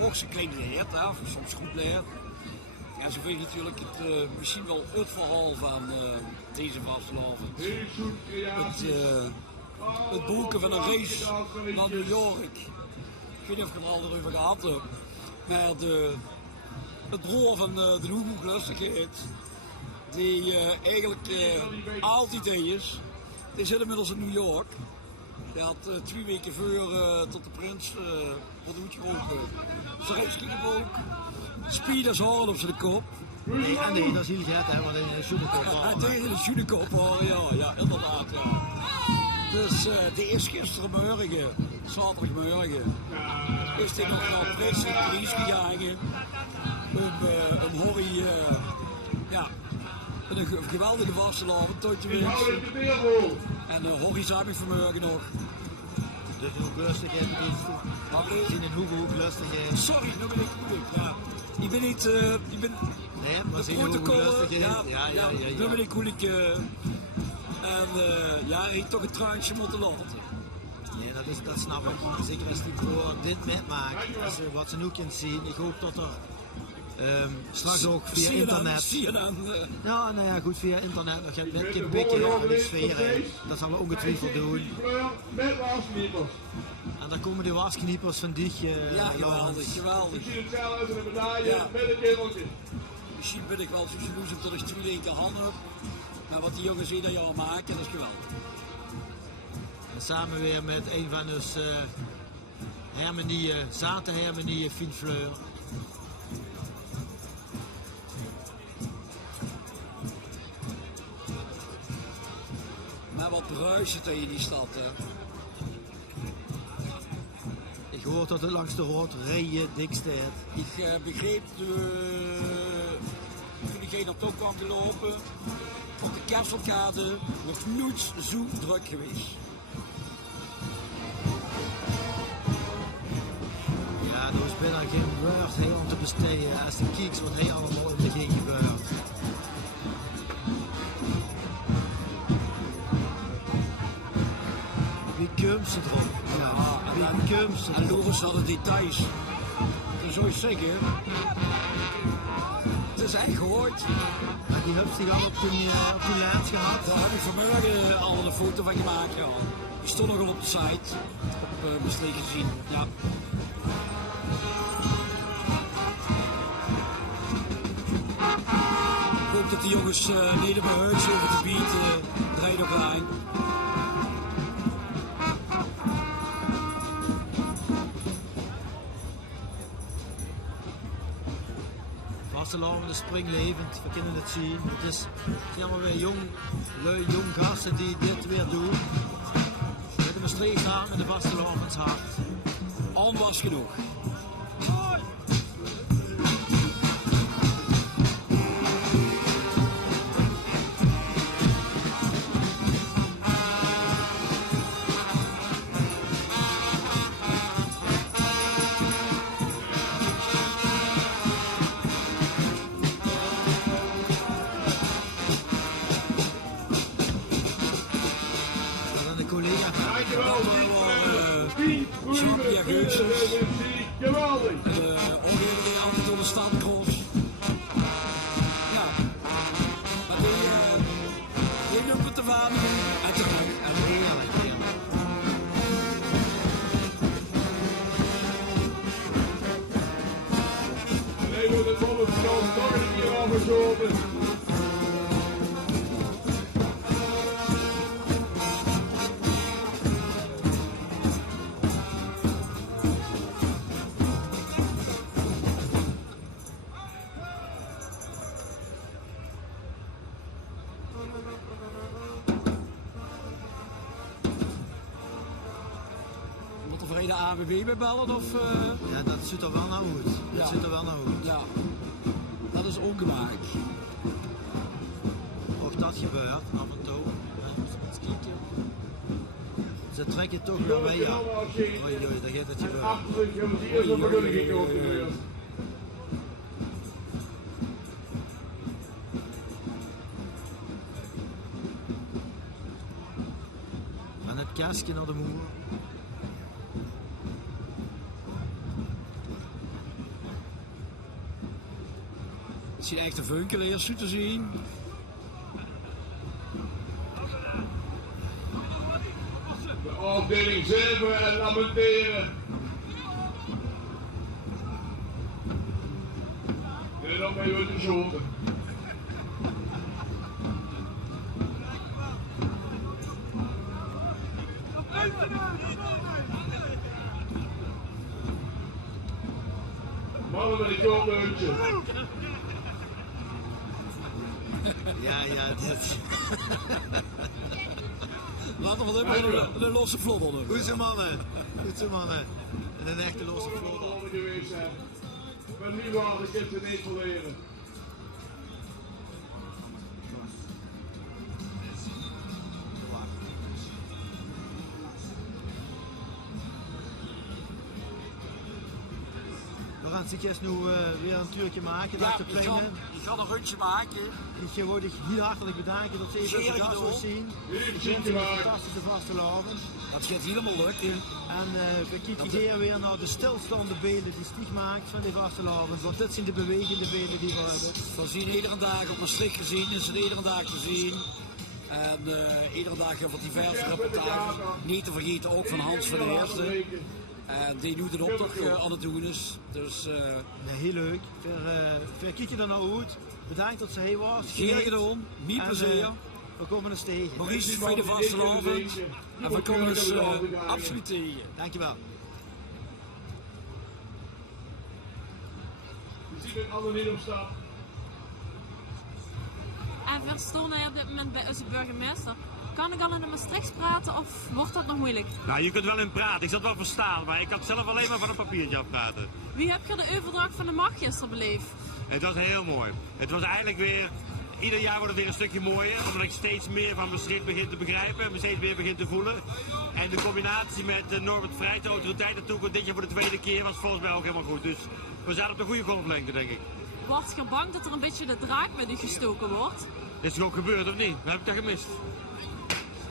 ook zijn klein leert, of soms goed leert. Ja, zo vind ik natuurlijk misschien wel het verhaal van deze vastelavond. Het boeken van een race naar New York. Ik weet niet of ik het er al over gehad heb, maar het broer van de Hoehoek-lustigheid, die eigenlijk altijd is, die zit inmiddels in New York. Hij had 2 weken voor tot de prins wordt uitgeroepen. Zijn reisgeboek, speeders hard op zijn kop. Nee, dat is heel gek, hè, want in de schoenenkop hoor. Tegen de schoenenkop hoor, ja, inderdaad. Ja. Dus die is gistermorgen, zaterdagmorgen, is hij nog naar Parijs gegaan om Horry, een geweldige vastelavond tot je wensen. En Horry zag ik vanmorgen nog. De hoeklustigheid in een hoeklustigheid. Sorry, nu ben ik goed. Ja. Ik ben niet. Ik ben. Nee, maar de protocollen. Ja. Nu ben ik goed. En ik toch een traantje moeten laten. Nee, dat snap ik. Zeker als die voor dit metmaakt. Wat ze nu kunt zien. Ik hoop dat er straks ook via internet. Ja, nou ja, goed, via internet. Dat je net een beetje aan de sfeer. Dat zal we ongetwijfeld doen. Met waskniepers. En dan komen de waskniepers van die. Ja, geweldig. Ik zie het zelf uit een medaille met een kindertje. Misschien ben ik wel zo jaloers dat ik 2 linker hand heb. Maar wat die jongens ieder jaar maken, dat is geweldig. En samen weer met een van ons Hermenie Finfleur. Maar wat bruisen tegen die stad, hè. Ik hoor dat het langs de rood rijden dik staat. Ik begreep toen diegene op top kwam te lopen, op de Kerselkade wordt nooit zo druk geweest. Ja, er is bijna geen woord heel om te besteden als de kijkt wat hij allemaal om de heen gebeurt. Wie komt ze erop? Ja, wie komt ze erop? En Loris hadden details. Dat zou je zeggen. Het is echt gehoord. Maar die heeft zich al op die laatst gehad. Daar heb ik vanmorgen al een foto van gemaakt. Ja. Die stond nog al op de site. Op Maastricht gezien. Ja. Ik hoop dat die jongens leden bij huis over de beat rijden op lijn. Vastelavond is springlevend, we kunnen het zien. Het is allemaal weer jong gasten die dit weer doen. Met de Maastricht aan en de vastelavondshart. On was genoeg. Zwart Geuzes. Geweldig. Ongeveer altijd door de stadcross. Ja. Maar die lopen te wanen. En te gaan. En heerlijk. Nee, we hebben het volgende toch een keer afgeschoten. De AWB bij bellen of... Ja, dat ziet er wel naar uit. Dat ziet er wel naar uit. Ja, dat is ongemaakt. Ook dat gebeurt af en toe. Ze trekken toch wel mee, ja. Oei, oei, daar gaat het gebeuren. Achterlijk hebben ze eerst een begunning gekocht. En het kastje naar de moer. Het is echt een vunkeleers zo te zien. De afdeling 7 en lamenteren. En dan ben je de schoten. Mannen met een groot leuntje. Ja, dat. Laten we even een losse vlodder doen. Goed zo mannen. En een echte losse vlodder. Geweest zijn. Maar nu waren de kinderen niet verleden. We gaan zich nu weer een toertje maken. Ja, ik ga een rondje maken. Ik wil je heel hartelijk bedanken dat ze even de gast wil zien. Een fantastische vastelavond. Dat gaat helemaal lukken. En we kijken hier weer naar de stilstaande beelden die Stieg maakt van die vastelavond. Want dit zijn de bewegende beelden die we hebben. We zien iedere dag op een strik gezien, is het iedere dag te zien. En iedere dag hebben we diverse reportages. Niet te vergeten ook van Hans van der Eerste. En die doet een optocht aan het doen is. Dus, heel leuk. Ver kijk je er nou uit. Bedankt dat ze hier was. Geen gedaan. Niet plezier. We komen eens tegen. Maurice is voor de vastelavond. En we komen eens absoluut tegen. Dankjewel. Je ziet het allemaal niet op stap. En verstonden hij op dit moment bij onze burgemeester. Kan ik al in de Maastrichts praten of wordt dat nog moeilijk? Nou, je kunt wel in praten. Ik zal het wel verstaan, maar ik kan zelf alleen maar van een papiertje afpraten. Wie heb je de overdracht van de macht gisteren beleefd? Het was heel mooi. Het was eigenlijk weer... Ieder jaar wordt het weer een stukje mooier, omdat ik steeds meer van Maastricht begin te begrijpen en me steeds meer begin te voelen. En de combinatie met Norbert Vrij, de autoriteitentoekomst, dit jaar voor de tweede keer, was volgens mij ook helemaal goed. Dus we zijn op de goede golflengte, denk ik. Word je bang dat er een beetje de draak met u gestoken wordt? Dit is toch ook gebeurd, of niet? We hebben het gemist.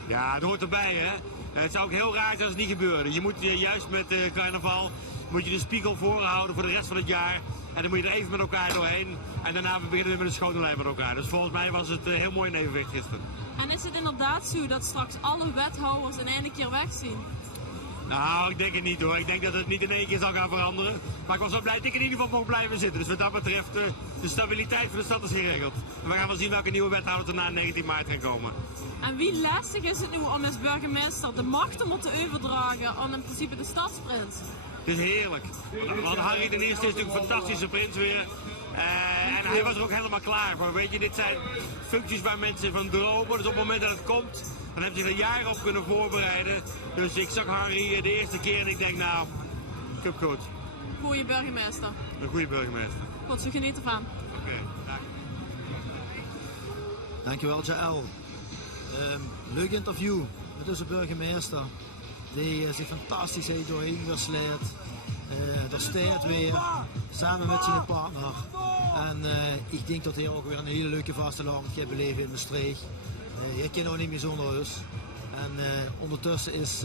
Ja, dat hoort erbij, hè. Het zou ook heel raar zijn als het niet gebeurde. Je moet juist met carnaval moet je de spiegel voorhouden voor de rest van het jaar. En dan moet je er even met elkaar doorheen. En daarna beginnen we met een schone lijn met elkaar. Dus volgens mij was het heel mooi in evenwicht gisteren. En is het inderdaad zo dat straks alle wethouders in één keer wegzien? Nou, ik denk het niet hoor. Ik denk dat het niet in één keer zal gaan veranderen. Maar ik was wel blij dat ik in ieder geval mocht blijven zitten. Dus wat dat betreft, de stabiliteit van de stad is geregeld. En we gaan wel zien welke nieuwe wethouders er na 19 maart gaan komen. En wie lastig is het nu om als burgemeester de macht te moeten overdragen aan in principe de stadsprins? Het is heerlijk. Want Harry de Eerste is natuurlijk een fantastische prins weer. En hij was er ook helemaal klaar voor. Weet je, dit zijn functies waar mensen van dromen. Dus op het moment dat het komt, dan heb je er jaren op kunnen voorbereiden. Dus ik zag Harry de eerste keer en ik denk, nou, goed. Goeie burgemeester. Een goede burgemeester. Goed, zo geniet ervan. Oké, dank. Dankjewel, Jaël. Leuk interview met onze burgemeester. Die zich fantastisch heeft doorheen gesleept. Er staat weer, samen met zijn partner. En ik denk dat hij ook weer een hele leuke vastelavond gaat beleven in Maastricht. Je kan ook niet meer zonder ons. En ondertussen is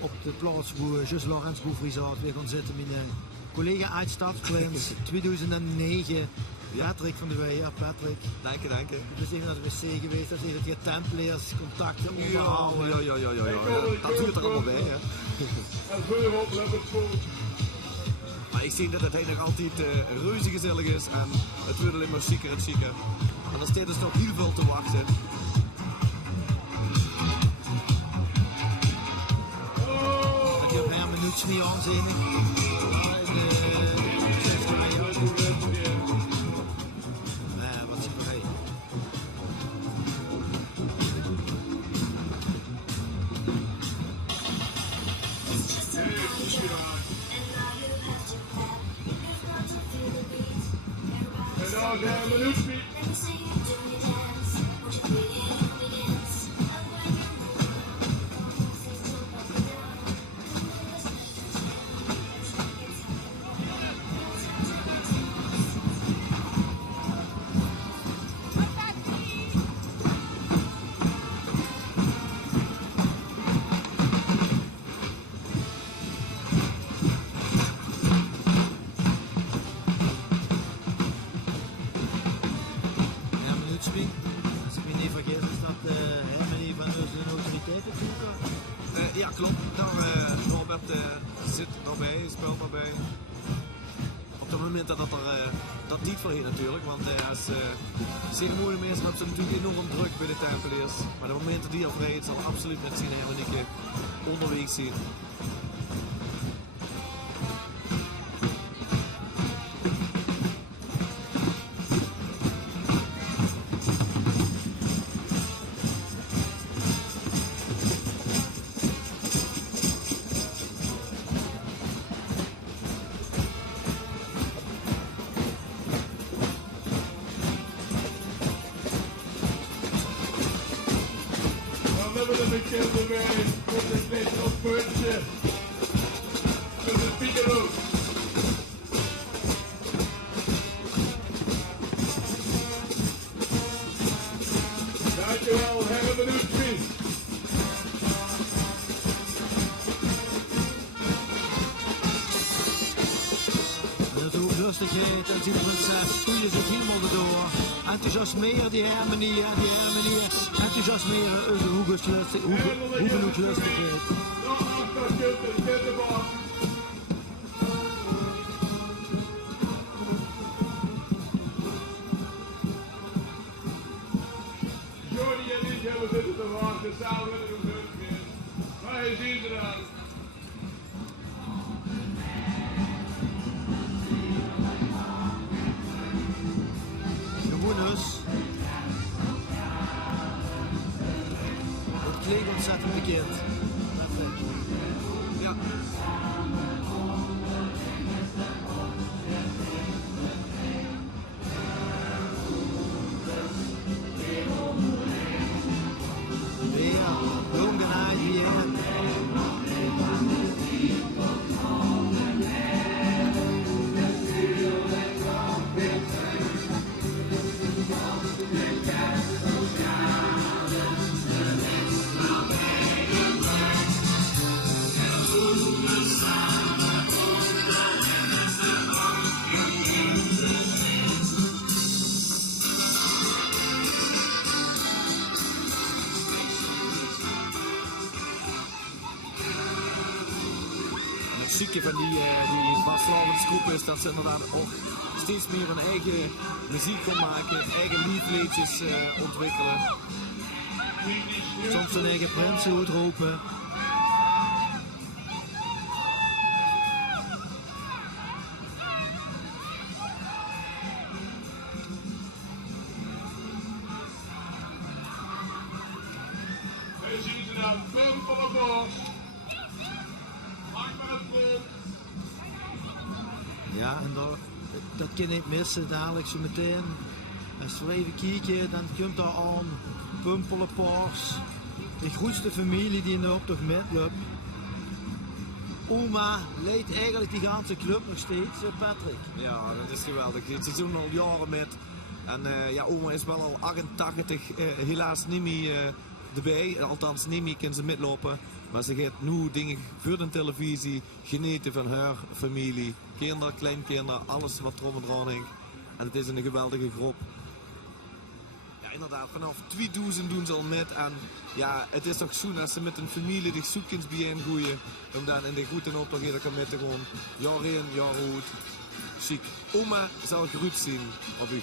op de plaats waar Just Laurens Bouvry zat weer gaan zitten mijn collega uit Stadsprins 2009. Patrick van de Weijer, Patrick. Dank je. Dus even naar de wc geweest, dat is even via Templiers, contacten onderhouden. Ja. Dat duurt er allemaal bij, hè. Maar ik zie dat het hier nog altijd reuze gezellig is en het wordt alleen maar chiquer en chiquer. En er staat dus nog heel veel te wachten. Ik heb een minuutje niet aanzien. Wat is er bij? Ja, klopt. Robert zit nog bij, speelt nog bij. Op het moment dat niet voor hier natuurlijk, want als ceremoniemeester hebben ze natuurlijk enorm druk bij de Tempeliers. Maar de momenten die al vrij zal absoluut met zien en ik onderweeg zien. En die prinses spoelen zich helemaal erdoor. Enthousiasmeren die harmonie, enthousiasmeren onze hoegenuchtlustigheid. Jordi en ik hebben zitten te wachten samen met de gebeurtenis. Maar je ziet er dan. Dat klinkt ontzettend bekend. Ja. Weer, longenheid weer. Het zieke van die Vastelavondsgroep is dat ze inderdaad ook steeds meer een eigen muziek gaan maken, eigen liedjes ontwikkelen. Soms een eigen prinsen uitroepen. En zien ze nou, Pump Borst. Maak maar het vol. Ja, en dat kan ik missen dadelijk zo meteen. Als we even kijken, dan komt er aan Pumpelenpaars. De grootste familie die in de optocht metloopt. Oma leidt eigenlijk die ganse club nog steeds, Patrick. Ja, dat is geweldig. Ze doen al jaren met. En ja, oma is wel al 88, helaas niet meer erbij. Althans, niet meer kunnen ze metlopen. Maar ze gaat nu dingen voor de televisie genieten van haar familie. Kinderen, kleinkinderen, alles wat erom en eraan hangt. En het is een geweldige groep. Ja, inderdaad, vanaf 2000 doen ze al met. En ja, het is toch zoen als ze met een familie die zoekens bijeengroeien. Om dan in de goede optocht hier kan met te gaan. Jaar in, jaar uit. Chic. Oma zal gerust zien op u.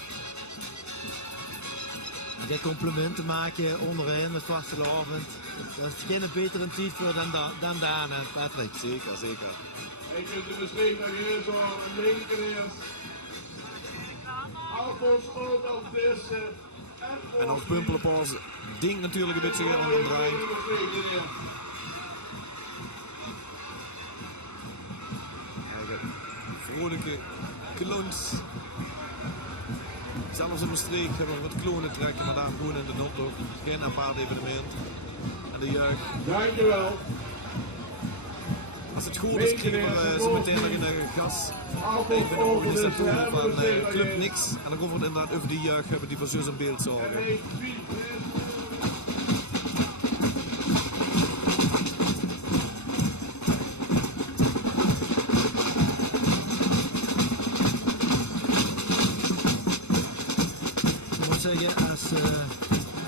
Die complimenten maken onderin met vastelavond. Dat is geen betere tijd voor dan Daan, Patrick. Zeker, zeker. Ik kunt de beschikbaar hier zo een linkereers. Alfons Oud als deze. En nog Pumpelenpals ding natuurlijk een beetje aan het draaien. Vrolijke klons. Zelfs in de streek hebben we wat klonen trekken, maar daar gewoon in de optocht. Geen apart evenement. En de jeugd. Dankjewel. Als het goed is, krijgen we zo meteen nog een gas. Ik ben de organisator van Club Nix. En dan gaan we het inderdaad over die jeugd hebben die voor zus een beeld zorgen. Ik moet zeggen, als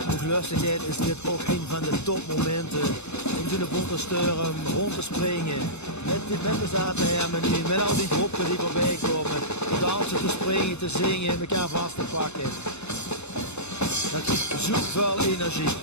hooglustigheid is dit ook een van de topmomenten. Om in de Bontersturm rond te springen. Met de zaterdag met al die groepen die voorbij komen. Te dansen, te springen, te zingen, elkaar vast te pakken. Dat geeft zoveel energie.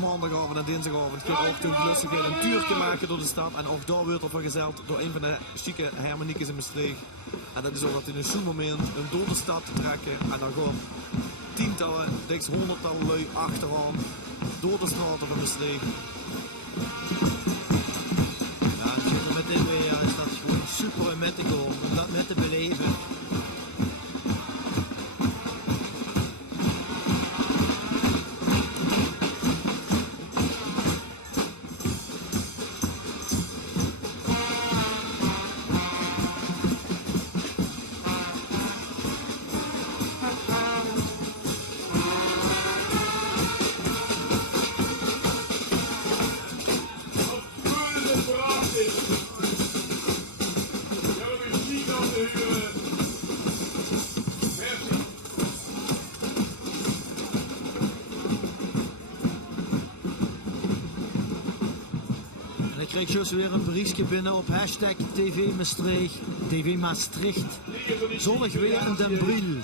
Maandagavond en dinsdagavond gaat ook toen lustig een tuurtje maken door de stad. En ook daar wordt er vergezeld door een van de chique Hermaniekes in Maastricht. En dat is ook dat in een zo'n-moment een door de stad te trekken. En dan gewoon tientallen, diks honderdtallen lui achteraan door de straten van Maastricht. Ja, en zeker met dit weer is dat gewoon super om met te komen, om dat met te beleven. Ik krijg weer een berichtje binnen op hashtag TV Maastricht. Zonnig weer in Den Briel.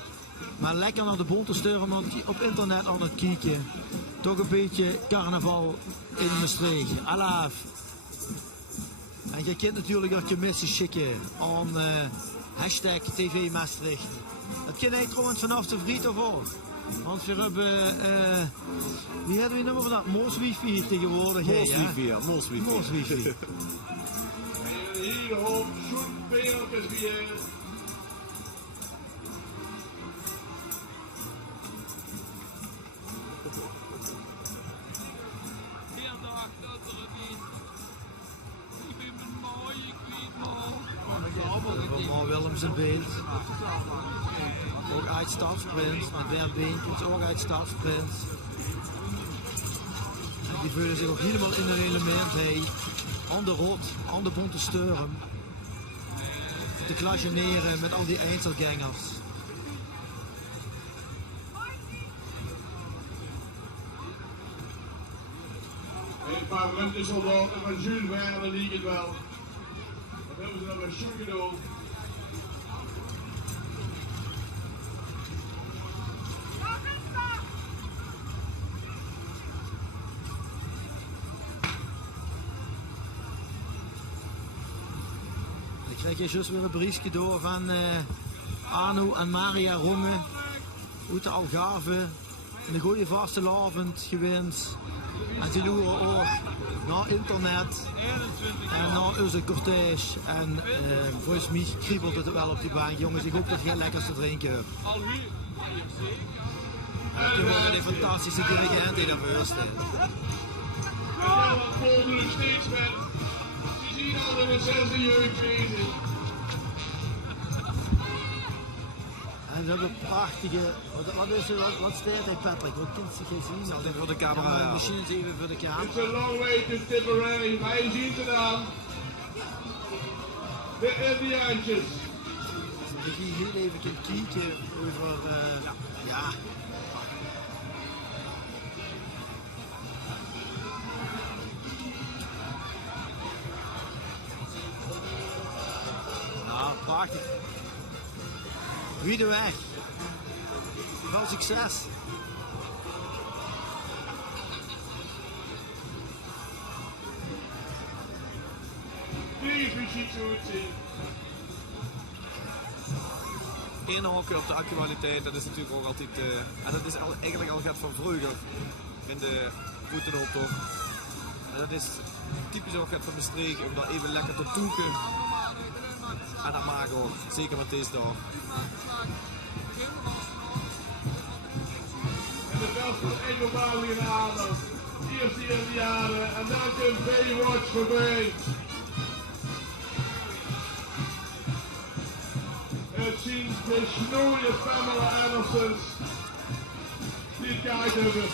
Maar lekker naar de Bontersturm op internet aan het kijken. Toch een beetje carnaval in Maastricht. Alaaf. En je kent natuurlijk ook je mensen schikken aan hashtag TV Maastricht. Dat ken je trouwens vanaf de vriend of ook. Want we hebben, wie hadden we nou over dat? Mooswifi tegenwoordig. Mooswifi, ja. Mooswifi. Hier op zo'n beeldjes weer. Willems in beeld. Ook uit Stadsprins, met Bert Beentjes, ook uit Stadsprins. En die voelen zich ook helemaal in een element, aan de rot, aan de Bontersturm. Te klageneren met al die Einzelgängers. Een paar ruimtesoldaten van Jules Verne liep het wel. Dat hebben ze nog een show gedaan. Ik krijg hier juist weer een berichtje door van Arno en Maria Rongen uit de Algarve. Een goede vastelavond gewenst. En ze doen ook naar internet en naar onze cortège. En volgens mij kriebelt het wel op die bank. Jongens, ik hoop dat je lekkers te drinken hebt. Toen waren die fantastische dirigenten die nerveus zijn. Ja, wat volgen nog steeds met. Je ziet al in de 6e jeugd bezig. En ze hebben prachtige, wat staat hij Patrick? Wat kunt je zien? Dat is voor de camera. Ja, misschien eens even voor de camera. It's a long way to Tipperary, maar je ziet het aan. De Indiaantjes. Ik ga heel even kijken over, ja. Nou, prachtig. Wie de weg. Wel succes. Inhokken op de actualiteit, dat is natuurlijk ook altijd, en dat is eigenlijk al gaat van vroeger in de voetenoptocht. En dat is typisch ook gaat van de streek om daar even lekker te toeken. En dat maken we ook, zeker met deze dag. En de best van Engelbouw in de adem. Eerst die Indianen en dan komt Baywatch voorbij. Het zien de snoeie Pamela Andersons die kijk hebben.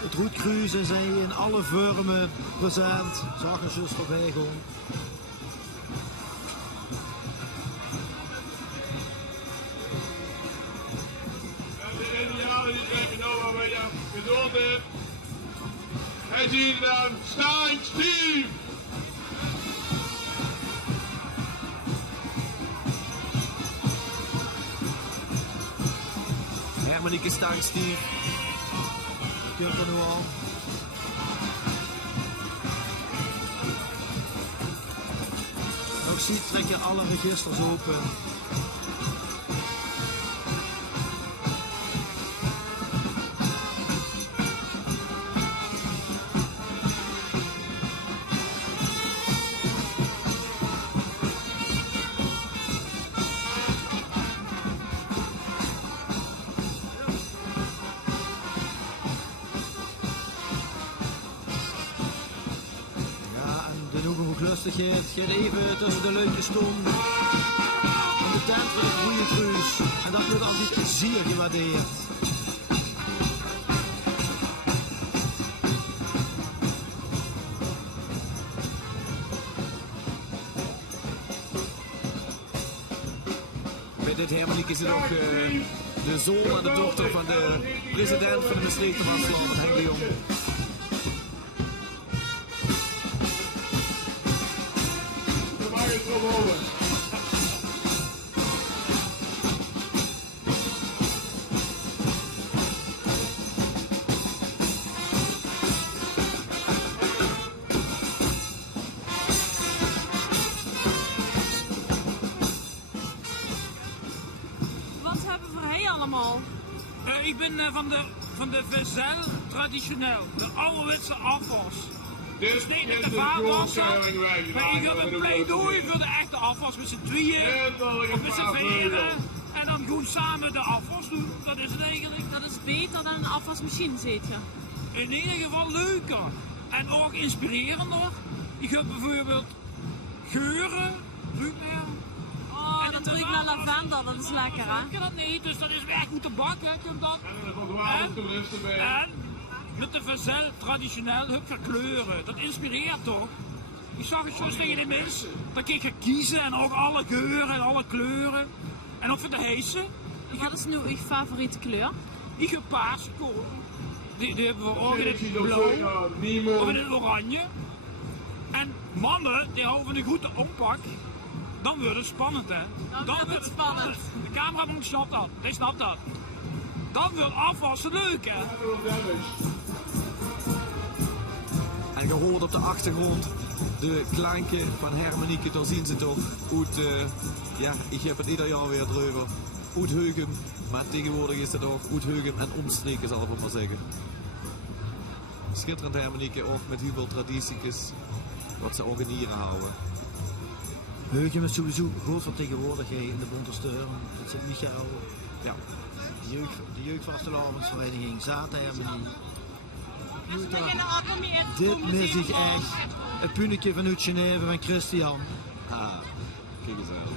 Het roetcruisen zijn in alle vormen present. Zag je zus voorbij gewoon. De Indianen die trekken nou waar je bedoeld hebt. Hij ziet dan Stein Steve. Hermanieke Stein Steve. Kunt er nu al. Nog ziet trekken alle registers open. Het gaat even tussen de leuke stoom en de tent voor de goede cruise. En dat wordt altijd zeer gewaardeerd. Bij dit Hermaniek is het ook de zoon en de dochter van de president van de Maastrichter Wasland, Henk de Jong. Wat hebben we hier allemaal? Ik ben van de Vezel traditioneel, de ouderwetse afwas. Dus niet in de vaarwassen, maar ik heb een pleidooi voor de echte afwas met z'n tweeën of met z'n veren. En dan gewoon samen de afwas doen, dat is het eigenlijk. Dat is beter dan een afwasmachine, zit je? In ieder geval leuker en ook inspirerender. Ik heb bijvoorbeeld geuren, ruik meer. Oh, dat ruikt naar lavendel, dat is lekker hè? Ik ken dat niet, dus dat is echt goed te bakken, komt dat. En met de Vezel traditioneel heb je kleuren, dat inspireert toch? Ik zag het zo tegen de mensen, dat ik ga kiezen en ook alle geuren en alle kleuren. En ook voor de heesen. Wat is nu uw favoriete kleur? Ik heb paarse kool. Die hebben we ook in het blauw of in het oranje. En mannen die houden van een goede ompak. Dan wordt het spannend, hè. Dan wordt het spannend. De cameraman snapt dat. Die snapt dat. Dan wordt afwassen leuk, hè. En je hoort op de achtergrond de klanken van Hermanieke, daar zien ze toch uit, ja, ik heb het ieder jaar weer erover, uit Heugem, maar tegenwoordig is het ook uit Heugem en omstreken, zal ik maar zeggen. Schitterend Hermanieke, ook met heel veel tradities, wat ze ook in hier houden. Heugem is sowieso groot vertegenwoordigheid in de Bontersturm. Dat zit Michael. Ja. De jeugdvastelavondsvereniging, Zaterhermanie. Dit Dit mis ik echt. Het punnetje van uit Genève van Christian. Ah, kijk eens aan.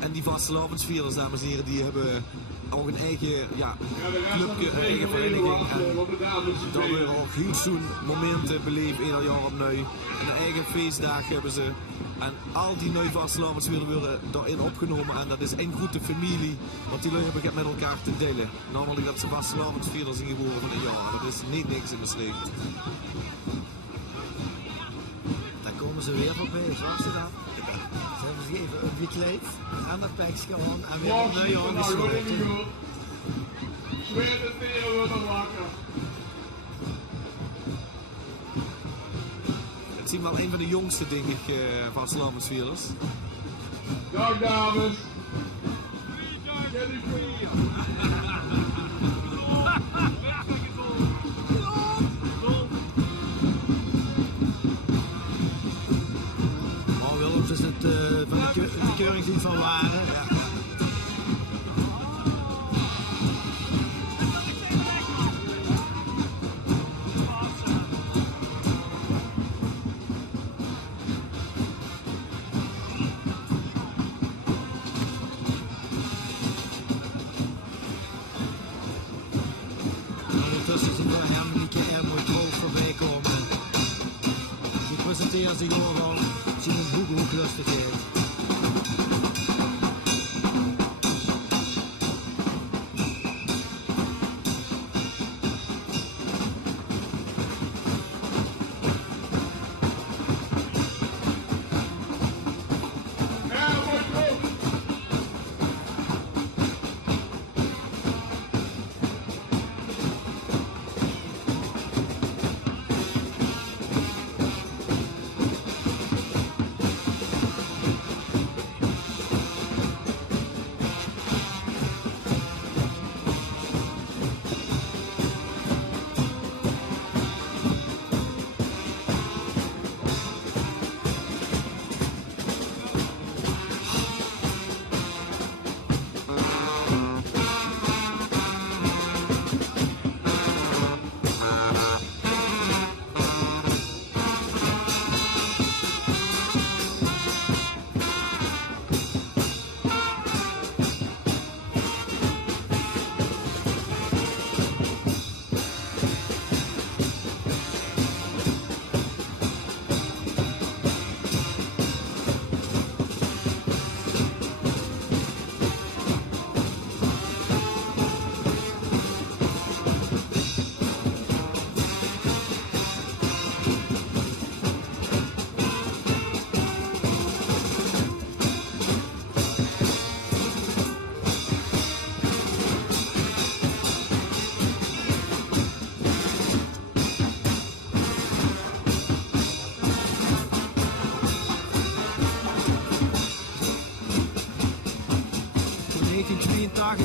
En die vastelavondsvierders, dames en heren, die hebben ook een eigen clubje, een eigen vereniging. En dan weer ook heel zo'n momenten beleven ieder jaar opnieuw. En een eigen feestdag hebben ze. En al die nieuwe vastelavondsvierders worden daarin opgenomen. En dat is één grote familie, want die lui hebben het met elkaar te delen. Namelijk dat ze vastelavondsvierders zijn geworden van een jaar. Dat is niet niks in de streek. Daar komen ze weer voorbij, zoals ze dat. Ze hebben zich even omgekleed, aan dat pakje gewoon en weer opnieuw aangesloten. Zweet het weer wordt er wakker. Het is wel een van de jongste, denk ik, vastelavondsvierders. Dag dames. Maar Willems is het van de keuringsdienst van Waren. Ja. Ondertussen zien we Hermanieke er mooi trots voorbij komen. Die presenteren zich overal. Zien een hoeklustigheid.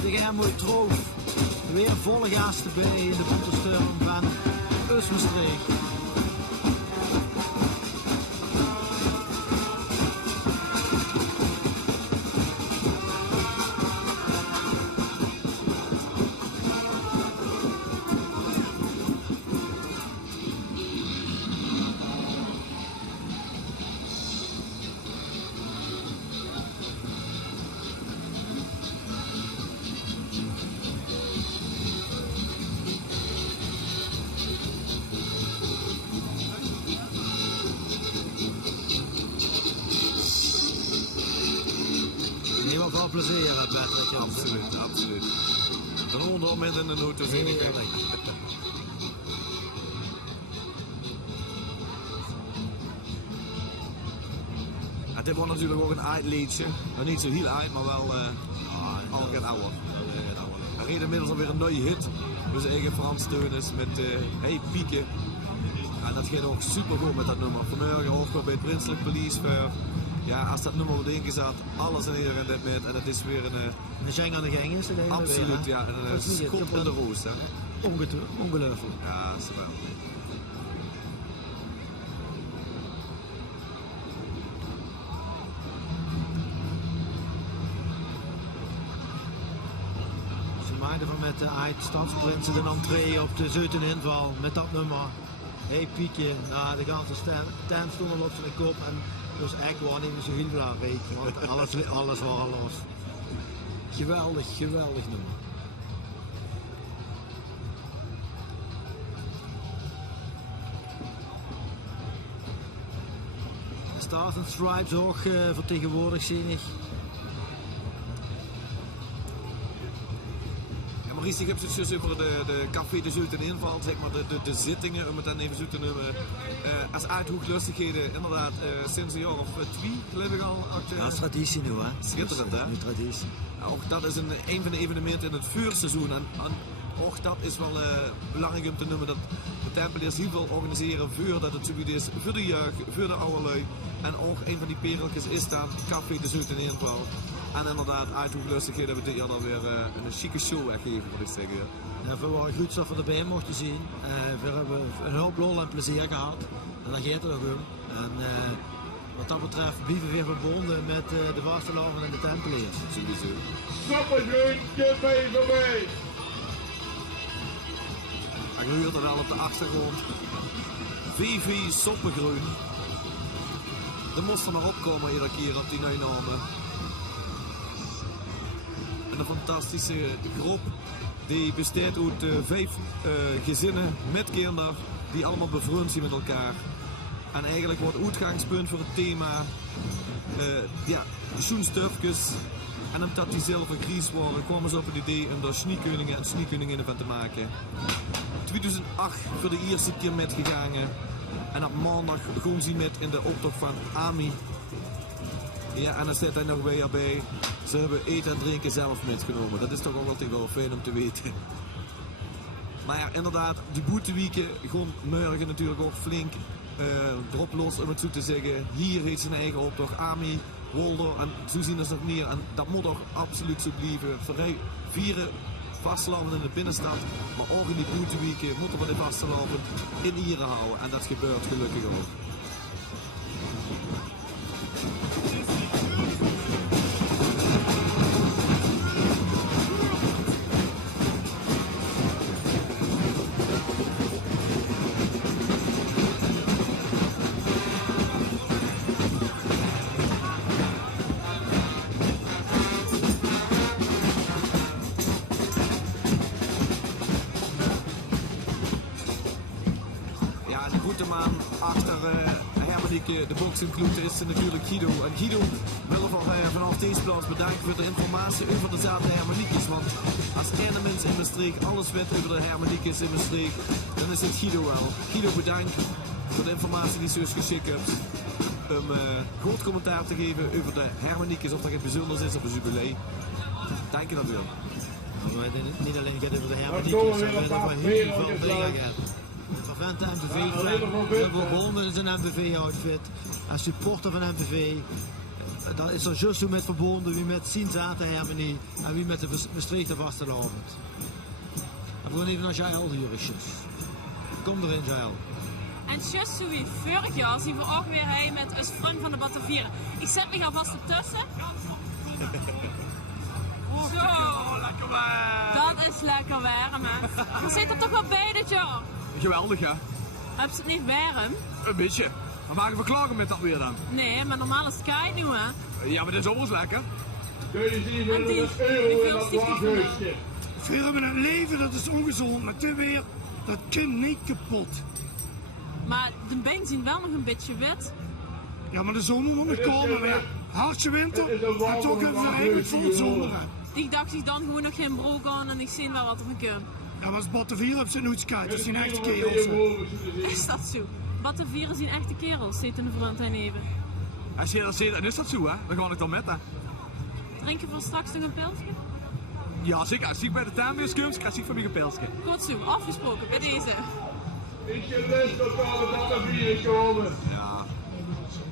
De Germooi Troof. Weer volle gasten bij in de Bontersturm van Usmenstreek. Wel plezier, Bert. Absoluut, absoluut. Een 100 met in de noten, vind ik. dit wordt natuurlijk ook een eindliedje. Nou, niet zo heel eind, maar wel al geen ouder. Hij reed inmiddels alweer een nieuwe hit. Dus eigen Frans Teunis met Hey Pieke. En dat gaat ook super goed met dat nummer. Vanmorgen ook bij het Prinselijk Police. Ja, als dat nummer wordt ingezet, alles in hier en dit met. En het is weer een zeng aan de gang is het eigenlijk. Absoluut, ja. En een schot in de roos. Ongelooflijk. Ja, dat is wel. Van met de Stadsprinsen de entree op de Zuideninval met dat nummer. Hey Piekje, nou, de ganse tent stond al op zijn kop en dus echt wel niet zo heel belangrijk, want alles was los. Geweldig nummer. De Stars and Stripes ook vertegenwoordigd zie ik. Maurice, ik heb het dus over de Café de Zuideninval, zeg maar de zittingen, om het dan even zo te noemen. Als uithoeklustigheden, inderdaad, sinds een jaar of 2 geloof ik al. Dat is traditie nu, hè? Schitterend, hè? Nu traditie. Ook dat is een van de evenementen in het vuurseizoen. En ook dat is wel belangrijk om te noemen, dat de Tempeliers heel veel organiseren voor dat het zoiets is voor de jeugd, voor de oude lui. En ook een van die pereltjes is dan Café de Zuideninval. En inderdaad, uithoeklustigheden hebben we dit jaar dan weer een chique show weggegeven, moet ik zeggen. Ja, we waren goed dat we erbij mochten zien. We hebben een hoop lol en plezier gehad. En dat gaat er ook om. En wat dat betreft blijven we weer verbonden met de vastelavond en de Tempeliers. Sowieso. Soppengroen, je mee voorbij. En je hoort er wel op de achtergrond. VV Soppengroen. Er moest er maar opkomen iedere keer op die namen. Een fantastische groep die bestaat uit 5 gezinnen met kinderen die allemaal bevriend zijn met elkaar. En eigenlijk wordt het uitgangspunt voor het thema schoenstufjes. En omdat die zelf een crisis waren, kwamen ze op het idee om daar schneekoningen en schneekoninginnen van te maken. 2008 voor de eerste keer metgegaan en op maandag gaan ze met in de optocht van AMI. Ja, en dan zit hij nog weer bij. Ze hebben eten en drinken zelf metgenomen. Dat is toch ook altijd wel fijn om te weten. Maar ja, inderdaad, die boeteweken gewoon morgen natuurlijk ook flink erop los, om het zo te zeggen. Hier heeft zijn eigen optocht, AMI, Wolder en zo zien ze nog meer. En dat moet toch absoluut zo blijven. Vieren vastelavond in de binnenstad, maar ook in die boeteweken moeten we de vastelavond in Ieren houden. En dat gebeurt gelukkig ook. De boxingclub is natuurlijk Guido. En Guido willen we vanaf deze plaats bedanken voor de informatie over de zaten Hermaniekjes. Want als ene mens in de streek alles weet over de Hermaniekjes in de streek, dan is het Guido wel. Guido, bedankt voor de informatie die ze ons geschikt hebt. Om goed commentaar te geven over de Hermaniekjes, of dat het bijzonders is op een jubilee. Dank je natuurlijk. Niet alleen gaat over de Hermaniekjes, maar over heel veel dingen gaat. Van de MVV, we hebben begonnen in zijn MVV-outfit. En supporter van MVV. Dat is er juist zo met verbonden wie met Sint-Zaten Hermanie en wie met de Maastrichter vastelavond. En we gaan even naar Jael Jurisjes. Kom erin, Jael. En just zo wie vorig jaar zien we ook weer hij met een vriend van de Batavieren. Ik zet me alvast ertussen. Zo, lekker weer. Dat is lekker warm, hè. Je zit er toch wel bij dit jaar? Geweldig, ja. Heb je het niet warm? Een beetje. Maar maken we klagen met dat weer dan? Nee, maar normaal is het kei nu, hè. Ja, maar dit is ook wel lekker. €1000 in dat wachthuisje. Veel met het leven, dat is ongezond. Maar te weer, dat kan niet kapot. Maar de benen zien wel nog een beetje wit. Ja, maar de zomer moet nog komen weer. Hartje winter, en toch hebben we eigenlijk voor de zomer. Ik dacht ik dan gewoon nog geen broek aan en ik zie wel wat er van komt. Ja, maar als Batavieren op zijn uitskijt, dat zijn echte kerels. Is dat zo? Batavieren zien echte kerels, zit in de vriend en even. Als je dat ziet, dan is dat zo, hè? Dan ga ik dan met, hè? Drink je voor straks nog een pilsje? Ja, zeker. Als ik bij de tuinbeers kom, krijg ik van mij een pilsje. Goed zo, afgesproken bij deze. Is je lust tot alle Batavieren komen? Ja.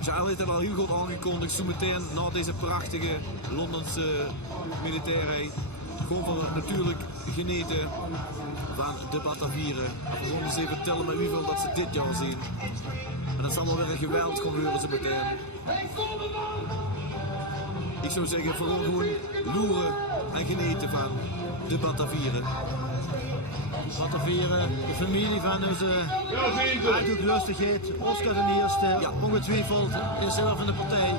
Charles heeft het al heel goed aangekondigd, zo meteen na deze prachtige Londense militairheid. Gewoon van natuurlijk genieten van de Batavieren. We gaan eens even tellen met hoeveel dat ze dit jaar zien. En dat zal wel weer een geweld gebeuren zo meteen. Ik zou zeggen, vooral gewoon loeren en genieten van de Batavieren. Batavieren, de familie van onze uithoeklustigheid. Oscar de Eerste, ja. Ongetwijfeld in zelf in de partij.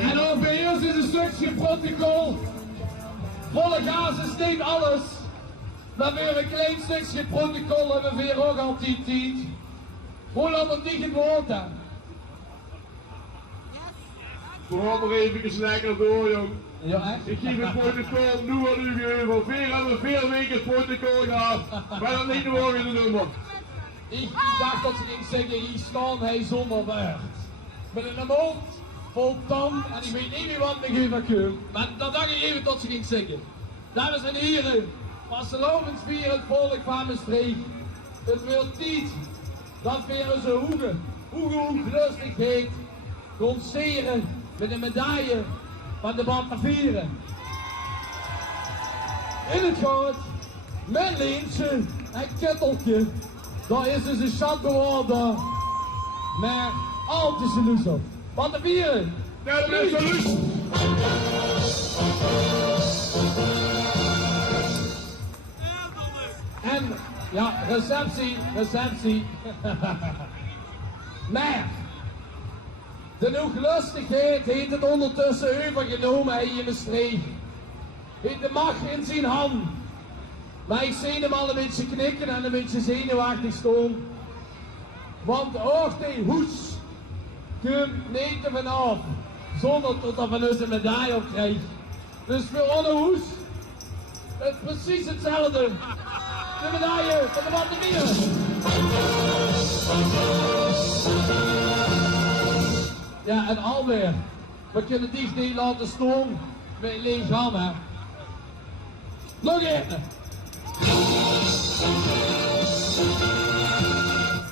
En ook bij ons is een stukje protocol. Volle gas is niet alles. Maar weer een klein stukje protocol hebben we weer ook altijd tijd. Hoe lang het niet gewoond hebben. We gaan nog even lekker door, jong. Ja, echt? Ik geef het protocol nu aan u gegeven. Weer hebben we 4 weken het protocol gehad. Maar dat niet nog in de nummer. Ik dacht dat ze ging zeggen, hier staan hij zonder woord. Met een mond vol tand en ik weet niet meer wat ik even kan. Maar dat dacht ik even dat ze ging zeggen. Dames en heren, vastelovend vieren het volk van mijn streek. Het wil niet dat we onze hoegelustigheid conceren met een medaille van de Batavieren. In het gaat met Leentje en Ketteltje. Daar is dus een schatbewaarder. Maar altijd zijn lus op. Batavieren! Dat is een lus! En ja, receptie. Maar de hooglustigheid heeft het ondertussen overgenomen hier in de streek. Heeft de macht in zijn hand. Maar ik zie hem al een beetje knikken en een beetje zenuwachtig staan. Want ook die hoes komt niet ervan af zonder dat hij van ons een medaille op krijgt. Dus voor onze hoes het precies hetzelfde. De medaille van de Batavieren. Ja, en alweer. We kunnen die niet laten staan met een leeg ham, hè. Nog één.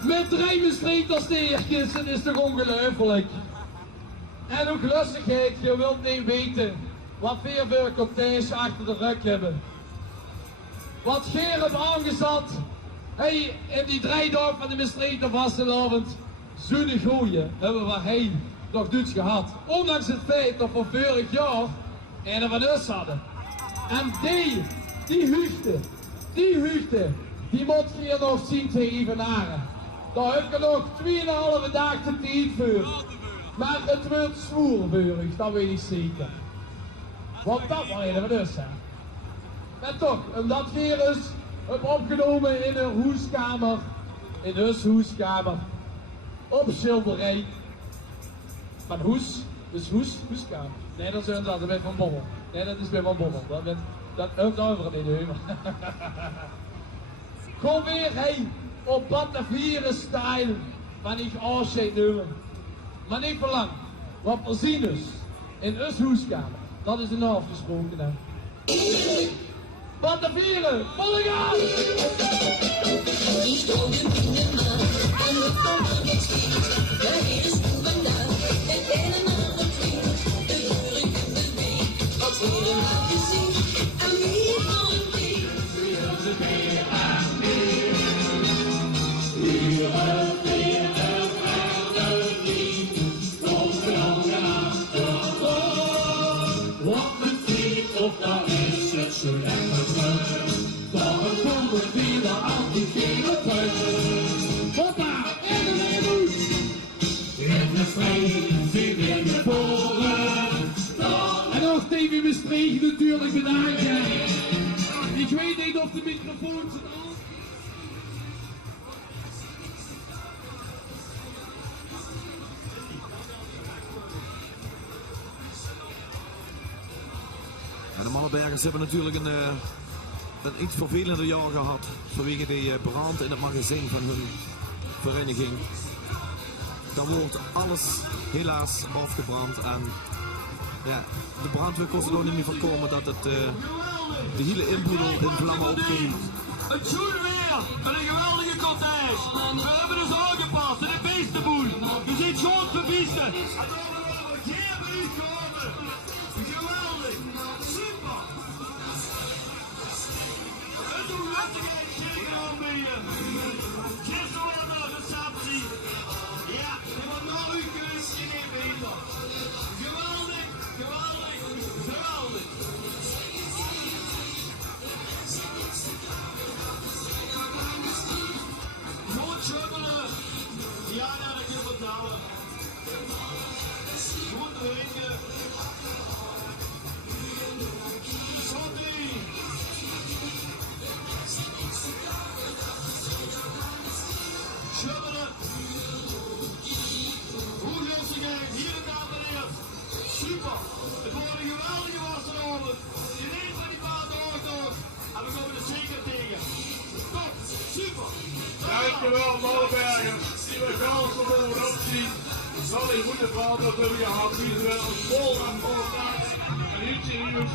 Met rijmenstreek als de eerkens, het is toch ongelooflijk. En ook lustigheid, je wilt niet weten wat veel cortèges achter de rug hebben. Wat Geer heeft aangezet, hij in die 3 dagen van de Maastrichter vastelavond, zo'n goeie hebben we hij nog Duits gehad. Ondanks het feit dat we vorig jaar een van ons hadden. En die huigte, die moet je nog zien te evenaren. Daar heb je nog 2,5 dagen te tijd voor. Maar het wordt zwoervurig, dat weet ik zeker. Want dat was een van ons, hè. En toch, omdat Gerus heb opgenomen in een hoeskamer, in ons hoeskamer, op schilderij. Van hoes, dus hoeskamer. Nee, dat is bij Van Bommel. Nee, dat is bij Van Bommel. Dat heeft over in de heuvel. Kom weer heen op Batavieren style van ik afscheid nemen. Maar niet voor lang, want we zien dus in ons hoeskamer. Dat is een afgesproken, hè. Batavieren, volle gas! Want mijn vriend, of daar is het zo lekker buiten. Daarom komen weer al die gele puiten. Hoppa, en dan ben je goed. In de strijd, zit in de voren. En dan Stevie Maastricht natuurlijk bedankt. Ik weet niet of de microfoon zit aan. Ja, de Mallenbergers hebben natuurlijk een iets vervelender jaar gehad vanwege die brand in het magazijn van hun vereniging. Dan wordt alles helaas afgebrand en ja, de brandweer kon er ook niet meer voorkomen dat het de hele inboedel in vlammen opging. Het goede weer met een geweldige cortège. We hebben dus aangepast in de beestenboel. Je ziet groot beesten. En dan hebben we geen minuut gehouden. Geweldig. Super. Het doet letterlijk geen aanbieden. Gisteren was de receptie. Ja, die wordt nou uw keus in één meter. Geweldig, geweldig, geweldig. Goed schubbelen. Ja, dat kan je vertellen. Goed drinken. Sorry. Schubbelen. Hoe rustigheid. Hier het aan de neer. Super. Het wordt een geweldige wassenavond. In één van die paar dagen. En we komen er zeker tegen. Top. Super. Dankjewel, Mallenbergers. Die we gaan zo mogen opzien. Zal in goede vaart dat hebben gehad. Die is wel vol en vol taart. En heel serieus.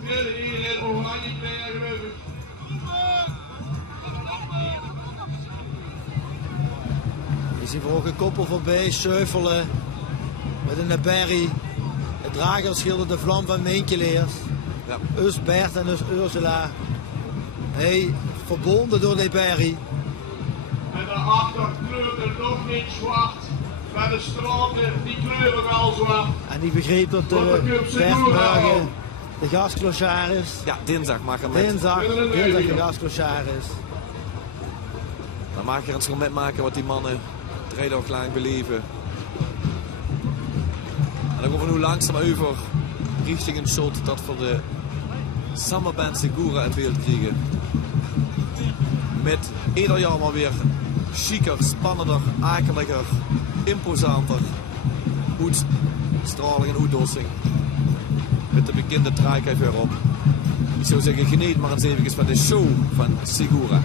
Hier in oranje krijgen. Je ziet er ook een koppel voorbij schuifelen met een berry. Het dragersschilder de vlam van Menkeleers. Ja. Us Bert en us Ursula. Hey, verbonden door de berry. En daarachter kleurt het nog niet zwart. Met de straten, die kleuren al zwart. En die begreep dat Bert morgen de gasklochaar is. Ja, dinsdag mag er met. Dinsdag de gasklochaar is. Dan mag je eens gewoon metmaken wat die mannen 3 dagen lang beleven. En dan gaan we nu langzaam over richting een shot dat van de Summerband Segura in beeld krijgen. Met ieder jaar maar weer chiquer, spannender, akeliger, imposanter uitstraling en uitdossing. Met de bekende draaikijf weer op. Ik zou zeggen, geniet maar eens even van de show van Segura.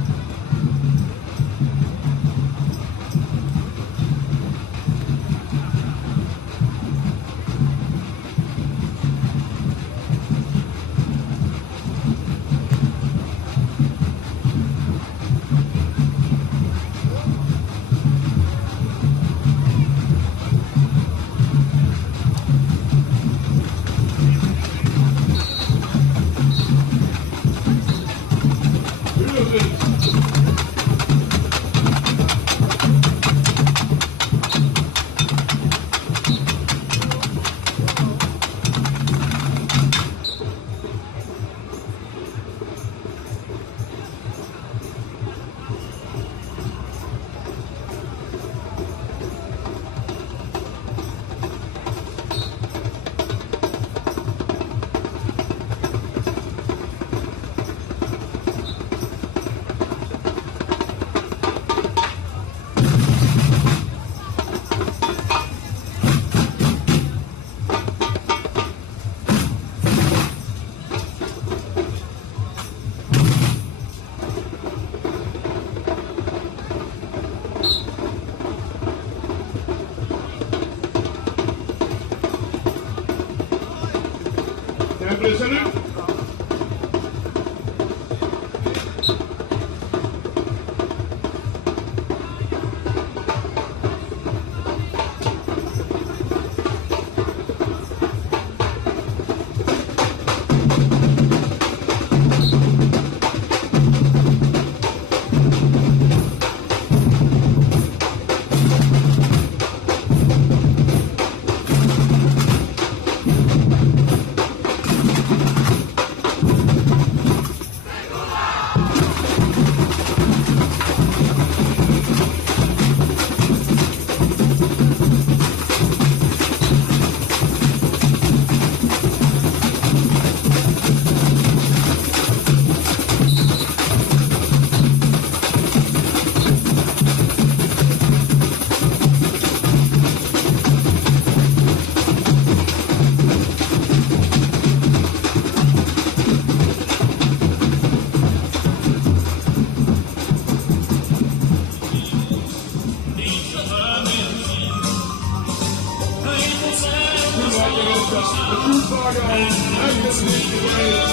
de voetbanger en de vlieggeweer.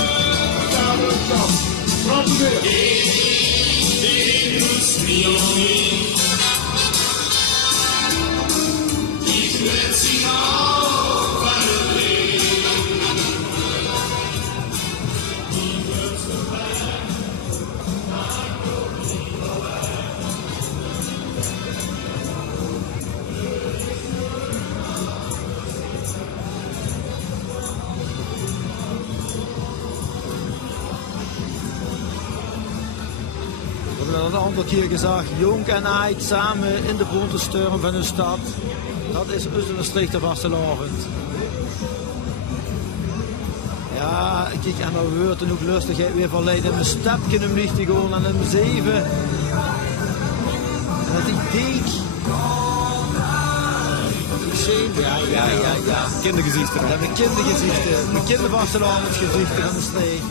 Samen het kap. Wat weer. We hebben een aantal keer gezegd, Jong en Eik samen in de bontensturm van hun stad. Dat is Maastricht de vastelavond. Ja, kijk, en dan wordt er ook lustigheid weer verleid. In mijn stapje om licht te gaan en in mijn 7. En dat ik denk. Ja. Kindergezichten. Dat mijn kindergezichten. Mijn kindervastelavondgezichten van Maastricht.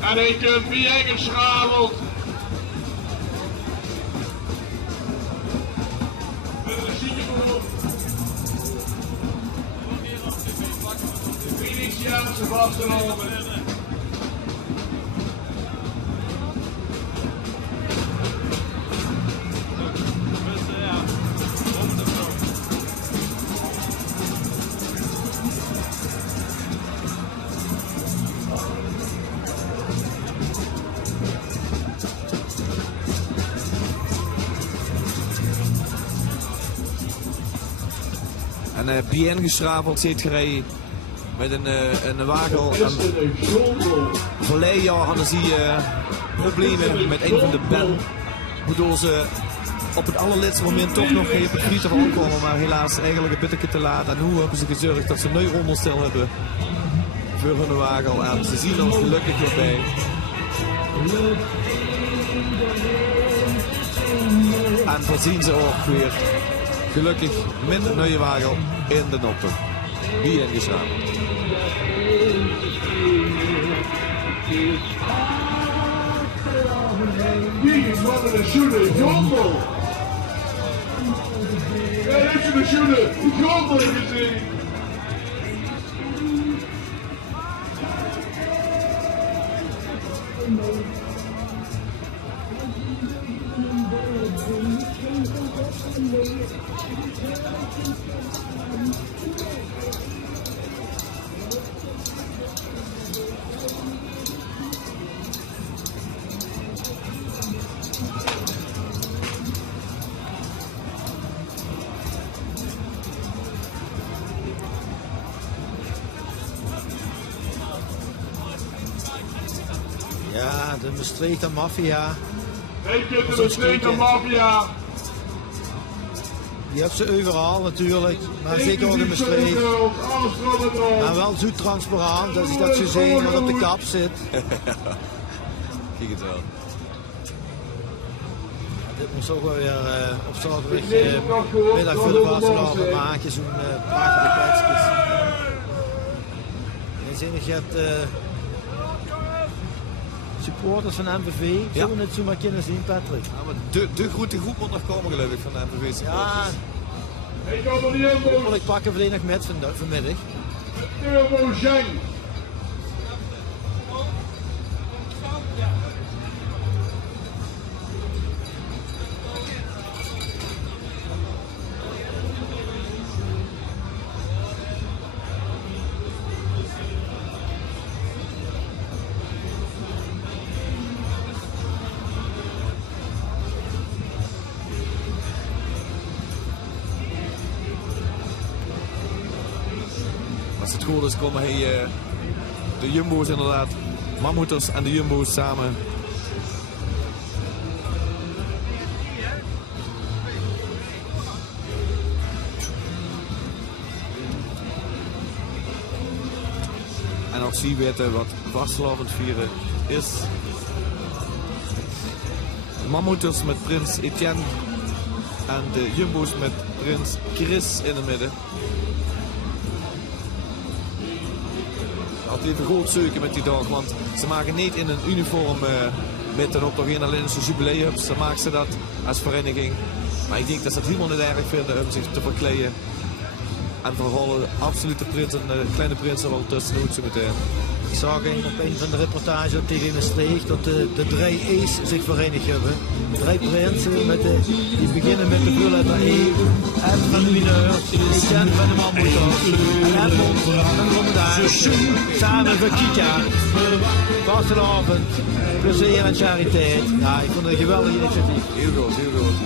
En heeft een bier geschraveld. Venetiaanse vastelopen. En bien geschraveld zit gereden met een wagel. Verleden jaar hadden ze problemen met een van de ben. Waardoor ze op het allerlaatste moment toch nog even het vliegtuig aankomen. Maar helaas eigenlijk een beetje te laat. En nu hebben ze gezorgd dat ze een nieuw onderstel hebben voor hun wagel. En ze zien er gelukkig weer bij. En voorzien ze ook weer gelukkig met een nieuwe wagel in de optocht. Wie ingeschreven. Wie is wat in de schoenen? Jongel! Ja, heeft ze de schoenen? Jongel gezien! Ja, de Maastrichter maffia. Heeft je de Maastrichter maffia? Die heb ze overal natuurlijk, maar zeker ook in Maastricht. Maar wel zo transparant, dat is dat ze zien wat op de kap zit. Kijk het wel. Dit moet ook wel weer op zaterdagmiddag voor de vastelavond maken, zo'n prachtige kwetsjes. En zinnig je hebt supporters van MVV, zullen we het zo maar kunnen zien, Patrick? Ja, maar de grote groep moet nog komen geloof ik van de MVV supporters. Ja, hopelijk pakken we die nog met vanmiddag. Turbo Zeng. het goed is, komen de jumbo's inderdaad, mammoeters en de jumbo's samen. En als ze weten wat vastelavond vieren is. De mammoeters met prins Etienne en de jumbo's met prins Chris in het midden. Altijd even goed zoeken met die dag, want ze maken niet in een uniform met een optocht in alleen een jubileum. Dan maken ze dat als vereniging. Maar ik denk dat ze het helemaal niet erg vinden om zich te verkleden. En vooral de absolute prins en de kleine prins er wel tussenuit zo meteen. Ik zag op een van de reportages op TV Maastricht dat de drie E's zich verenigd hebben. 3 prinsen die beginnen met de voorletter E. Ed van de mineur, Etienne van de mammoeters en Edmond van de Rommedaar. Samen voor Kika. Vastelavond, plezier en chariteit. Ja, ik vond het een geweldig initiatief. Heel goed, heel goed.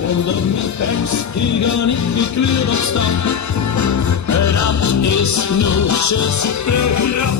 Onder mijn pers, die gaan niet gekleurd op stap. Dat is nootjes rap.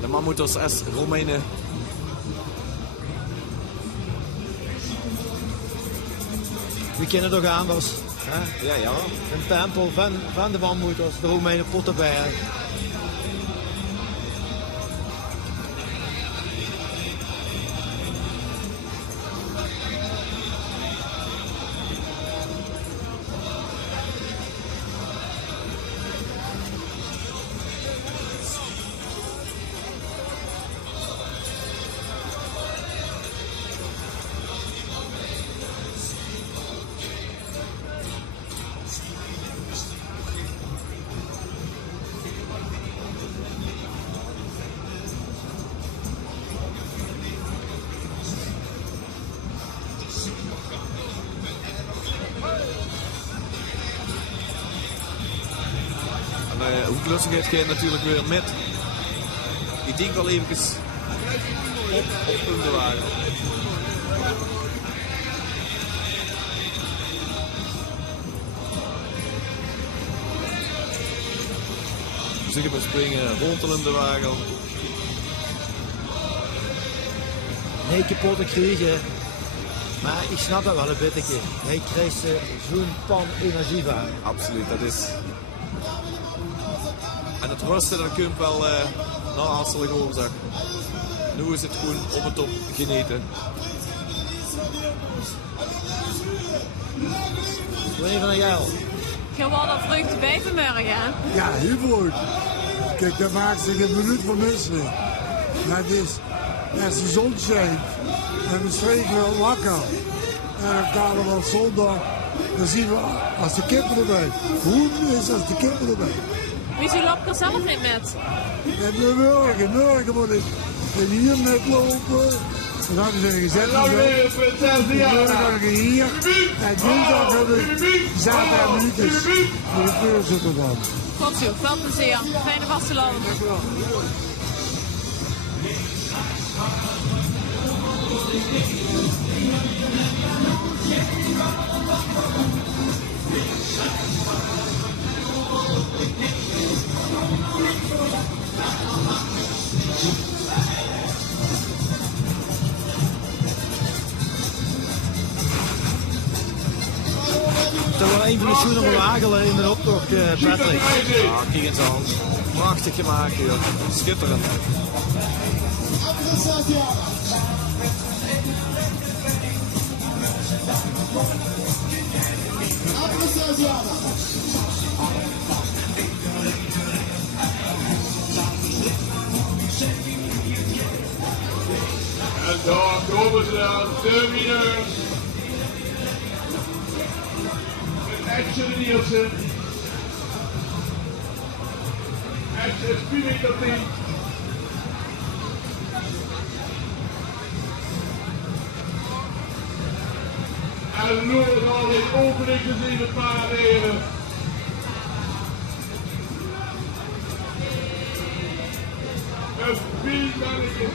De mammoeters als Romeinen. We kennen toch anders. Hè? Ja, ja. Een tempel van de mammoeters, de Romeinen Pottenberg. Hoeklussigheid gaat natuurlijk weer met. Ik denk wel even op punten waren. Zeggen we springen rondelende wagen. Nee, kapotte kriegen. Maar ik snap dat wel een beetje. Hij krijgt zo'n pan energie van. Absoluut, dat is. En het rusten, dat komt wel na hartstikke oorzaak. Nu is het gewoon op het top genieten. Meneer Van der Gaal. Gewoon dat vreugde bij vanmorgen, hè? Ja, heel goed. Kijk, daar maakt zich een minuut van missen. Dat is, als de zon schijnt en we streken wel wakker. En dan gaan we op zondag, dan zien we als de kippen erbij. Hoe is als de kippen erbij? Wieso loopt er zelf niet met? En morgen moet ik hier met lopen. Dan hebben ze een gezet. Morgen ga ik hier. En dinsdag heb ik zaterdag minuutjes. Voor de voorzitter dan. Goed zo, veel plezier. Fijne vastelavond. Dat was een van de schoenen wagelen in de optocht, Patrick. Ja, kijk eens aan. Prachtig gemaakt hier. Schitterend. En daar komen ze aan, de mineurs. Met Edje de Nielsen. Edje is publiek op die. En Loer al in opening gezien het paarderen. Een wielmannetje.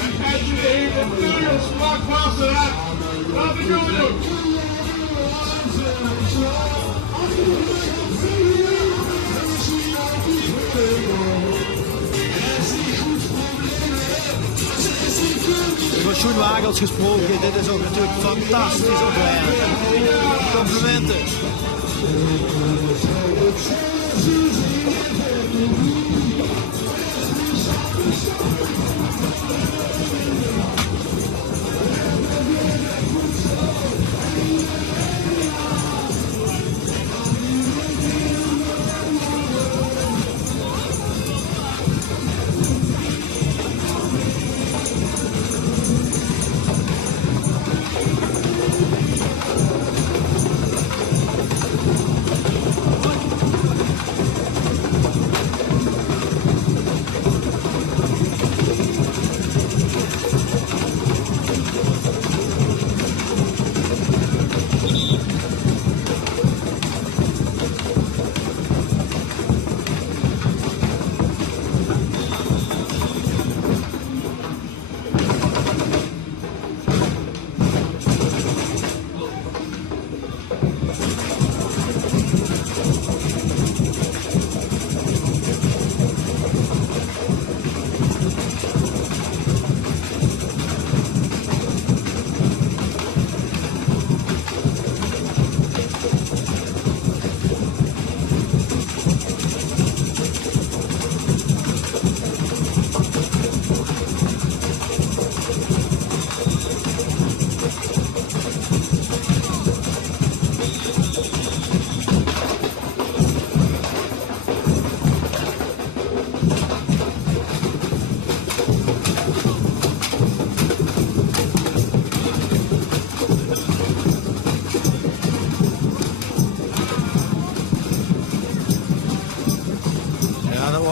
En Edje heeft een duur vlak vast eraan. Laat de jongen doen. Over Schoenwagels gesproken, dit is ook natuurlijk fantastisch opwerk. Complimenten.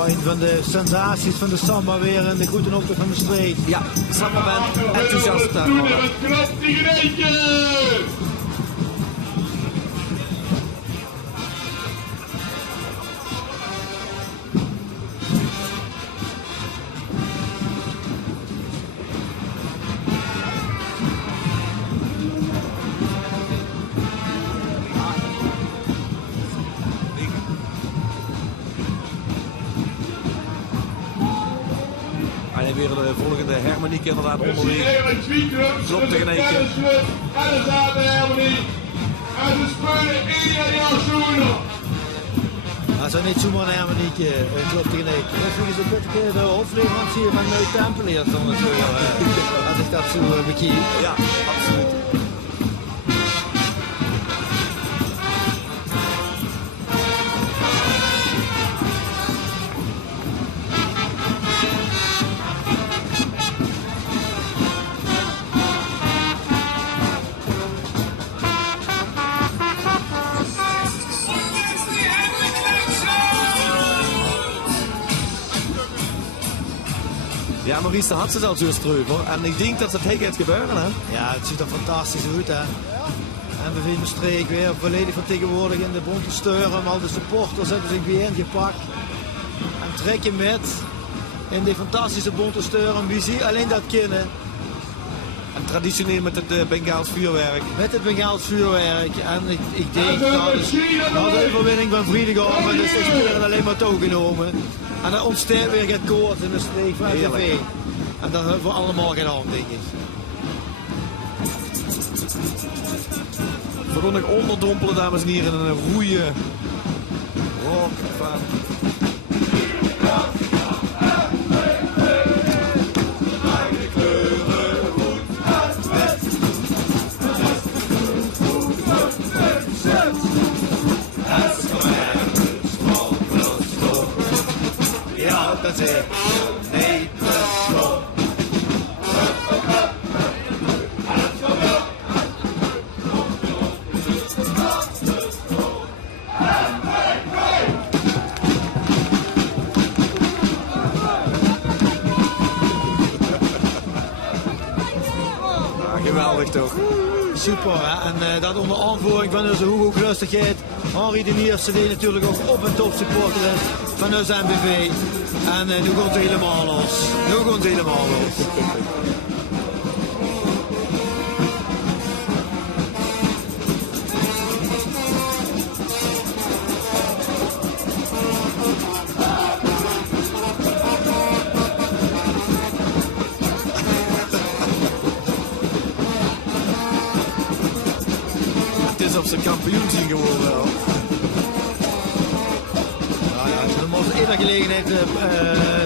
Een van de sensaties van de samba weer in de Grote Optocht van de Streek. Ja, samba band, enthousiast. Doen we het knop tegen eentje! En weer de volgende harmoniek inderdaad onderweg. Klop tegen eentje. En er staat de harmonie. En ze spelen ieder jaar zoenen. Dat is niet zomaar een harmonietje, klop tegen eentje. Dat is nog eens een de hoofdleverancier van Neu Tempeliers dan natuurlijk. Als ik dat zo bekijk. Ja, absoluut. Ja, Maurice had ze zelfs juist terug hoor. En ik denk dat het heel gaat gebeuren hè. Ja, het ziet er fantastisch uit hè. En we vinden Streek weer volledig vertegenwoordigd in de bonte steuren. Al de supporters hebben zich weer ingepakt. En trekken met in die fantastische bonte steuren. Wie zie alleen dat kennen. En traditioneel met het Bengaals vuurwerk. Met het Bengaals vuurwerk. En ik denk dat de overwinning van Vrijdagavond, maar dus is weer alleen maar toegenomen. En dan ontstaat weer het koord in de Streek van het café. En dat hebben we allemaal gedaan, denk ik. We gaan nog onderdompelen, dames en heren, in een goede rock van... Eigen kleuren. zee. Nee, stop. Geweldig toch? Super, hè? En dat onder aanvoering van onze Hugo Klustigheid. Henri de Nierse, die natuurlijk ook op en top supporter is van onze MBV. En nu komt het helemaal los. Nu komt het helemaal los. Op zijn kampioen zien gewoon wel. Dan moet iedere gelegenheid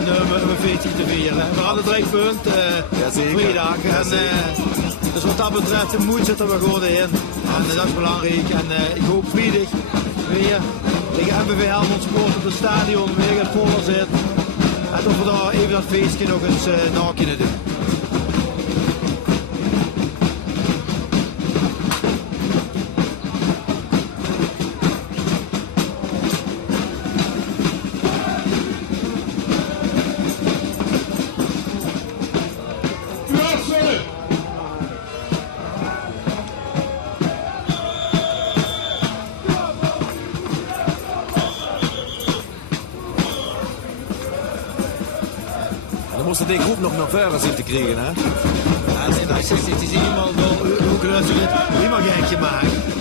nummer 14 te vieren. We hadden 3 punten, 2 dagen. En, dus wat dat betreft, de moed zit er wel gewoon in. En dat is belangrijk. En ik hoop vrijdag weer tegen MBV Helmond Sport op het stadion weer het voller zit. En dat we daar even dat feestje nog eens na kunnen doen. Die groep nog naar voren zien te krijgen, hè? Ja, dat is helemaal door hoe Klustig het helemaal gek gemaakt.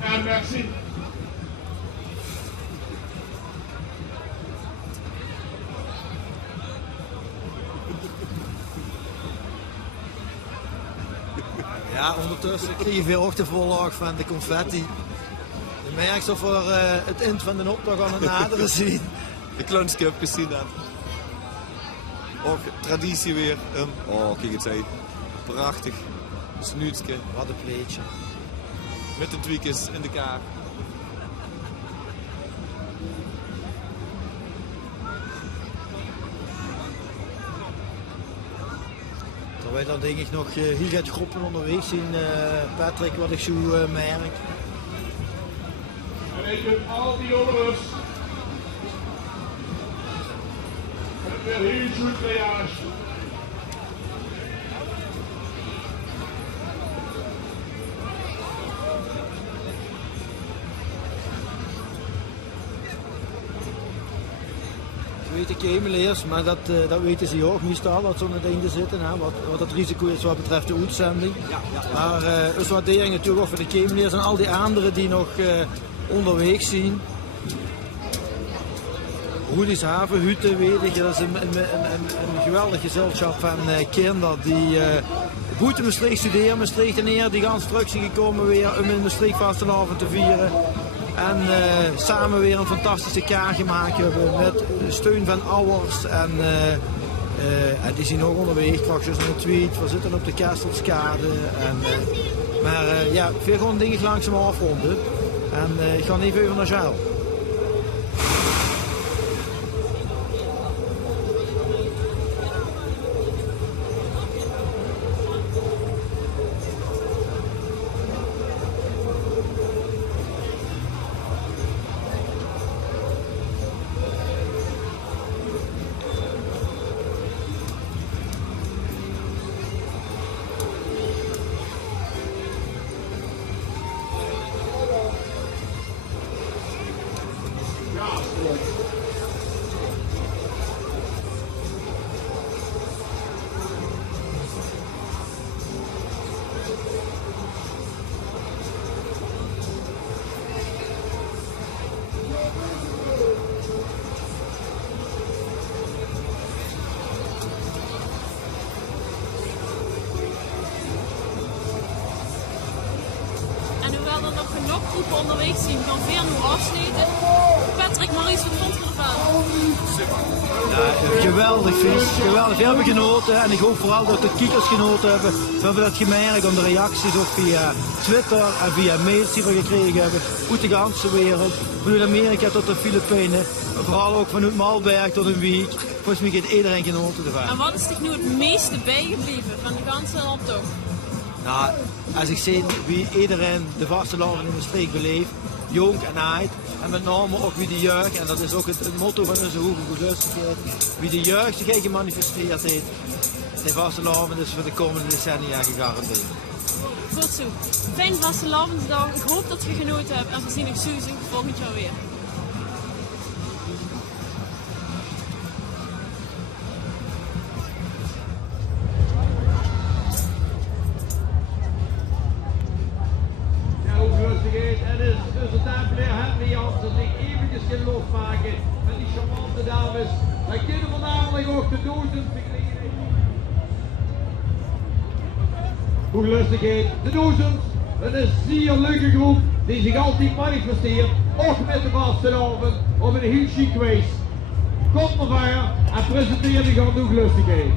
Ja, merci. Ja, ondertussen krijg je veel achtervolg van de confetti. Je merkt of we het eind van de optocht aan het naderen zien. De Klunscup gezien dat. Ook traditie weer. Oh, kijk het zei. Prachtig. Snuitske. Wat een pleetje. Met de tweakers in de kaart. Terwijl dan denk ik nog hier gaat groepen onderweg zien, Patrick, wat ik zo merk. En ik heb al die jongens. Het weer heel goed triage. Weet ik Emeleers, maar dat weten ze ook meestal, dat ze aan het einde zitten, hè, wat het risico is wat betreft de uitzending. Maar dus waardering natuurlijk ook voor de Kemeleers en al die anderen die nog onderweg zien. Rudy's Havenhütte, weet ik, dat is een geweldig gezelschap van kinderen die goed in Maastricht studeren. Maastricht en Eer, die gaan straks gekomen weer om in Maastricht vastelavond te vieren. En samen weer een fantastische kaart gemaakt hebben met steun van ouders. En die zien ook onderweg, straks is een tweet, we zitten op de Kestelskade. Maar ja, ik wil gewoon dingen langzaam afronden. En ik ga even naar Jael. Onderweg zien, we gaan veel nu afsluiten. Patrick, Maurice, wat vond je ervan? Ja, geweldig feest, geweldig. We hebben genoten en ik hoop vooral dat de kiekers genoten hebben. We hebben dat gemerkt aan de reacties ook via Twitter en via mails die we gekregen hebben. Uit de ganse wereld, vanuit Amerika tot de Filipijnen. Vooral ook vanuit Malberg tot een week. Volgens mij heeft iedereen genoten ervan. En wat is er nu het meeste bijgebleven van de ganse optocht? Nou, als ik zie wie iedereen de vastelavond in de streek beleeft, jong en oud, en met name ook wie de jeugd, en dat is ook het motto van onze Hoeve Goedlustigheid, wie de jeugd zich gemanifesteerd heeft, de vastelavond is voor de komende decennia gegarandeerd. Goed zo. Fijn vastelavondsdag, ik hoop dat je genoten hebt en we zien nog sowieso volgend jaar weer. En is tussen Tempelier Henry Jansen zich eventjes kan losmaken met die charmante dames. Wij kunnen vanavond ook de 1000 bekleden. Hoe lustigheid, de 1000. Een zeer leuke groep die zich altijd manifesteert. Ook met de vastelavond op een heel chic wijs. Kom maar en presenteer die genoeg lustigheid.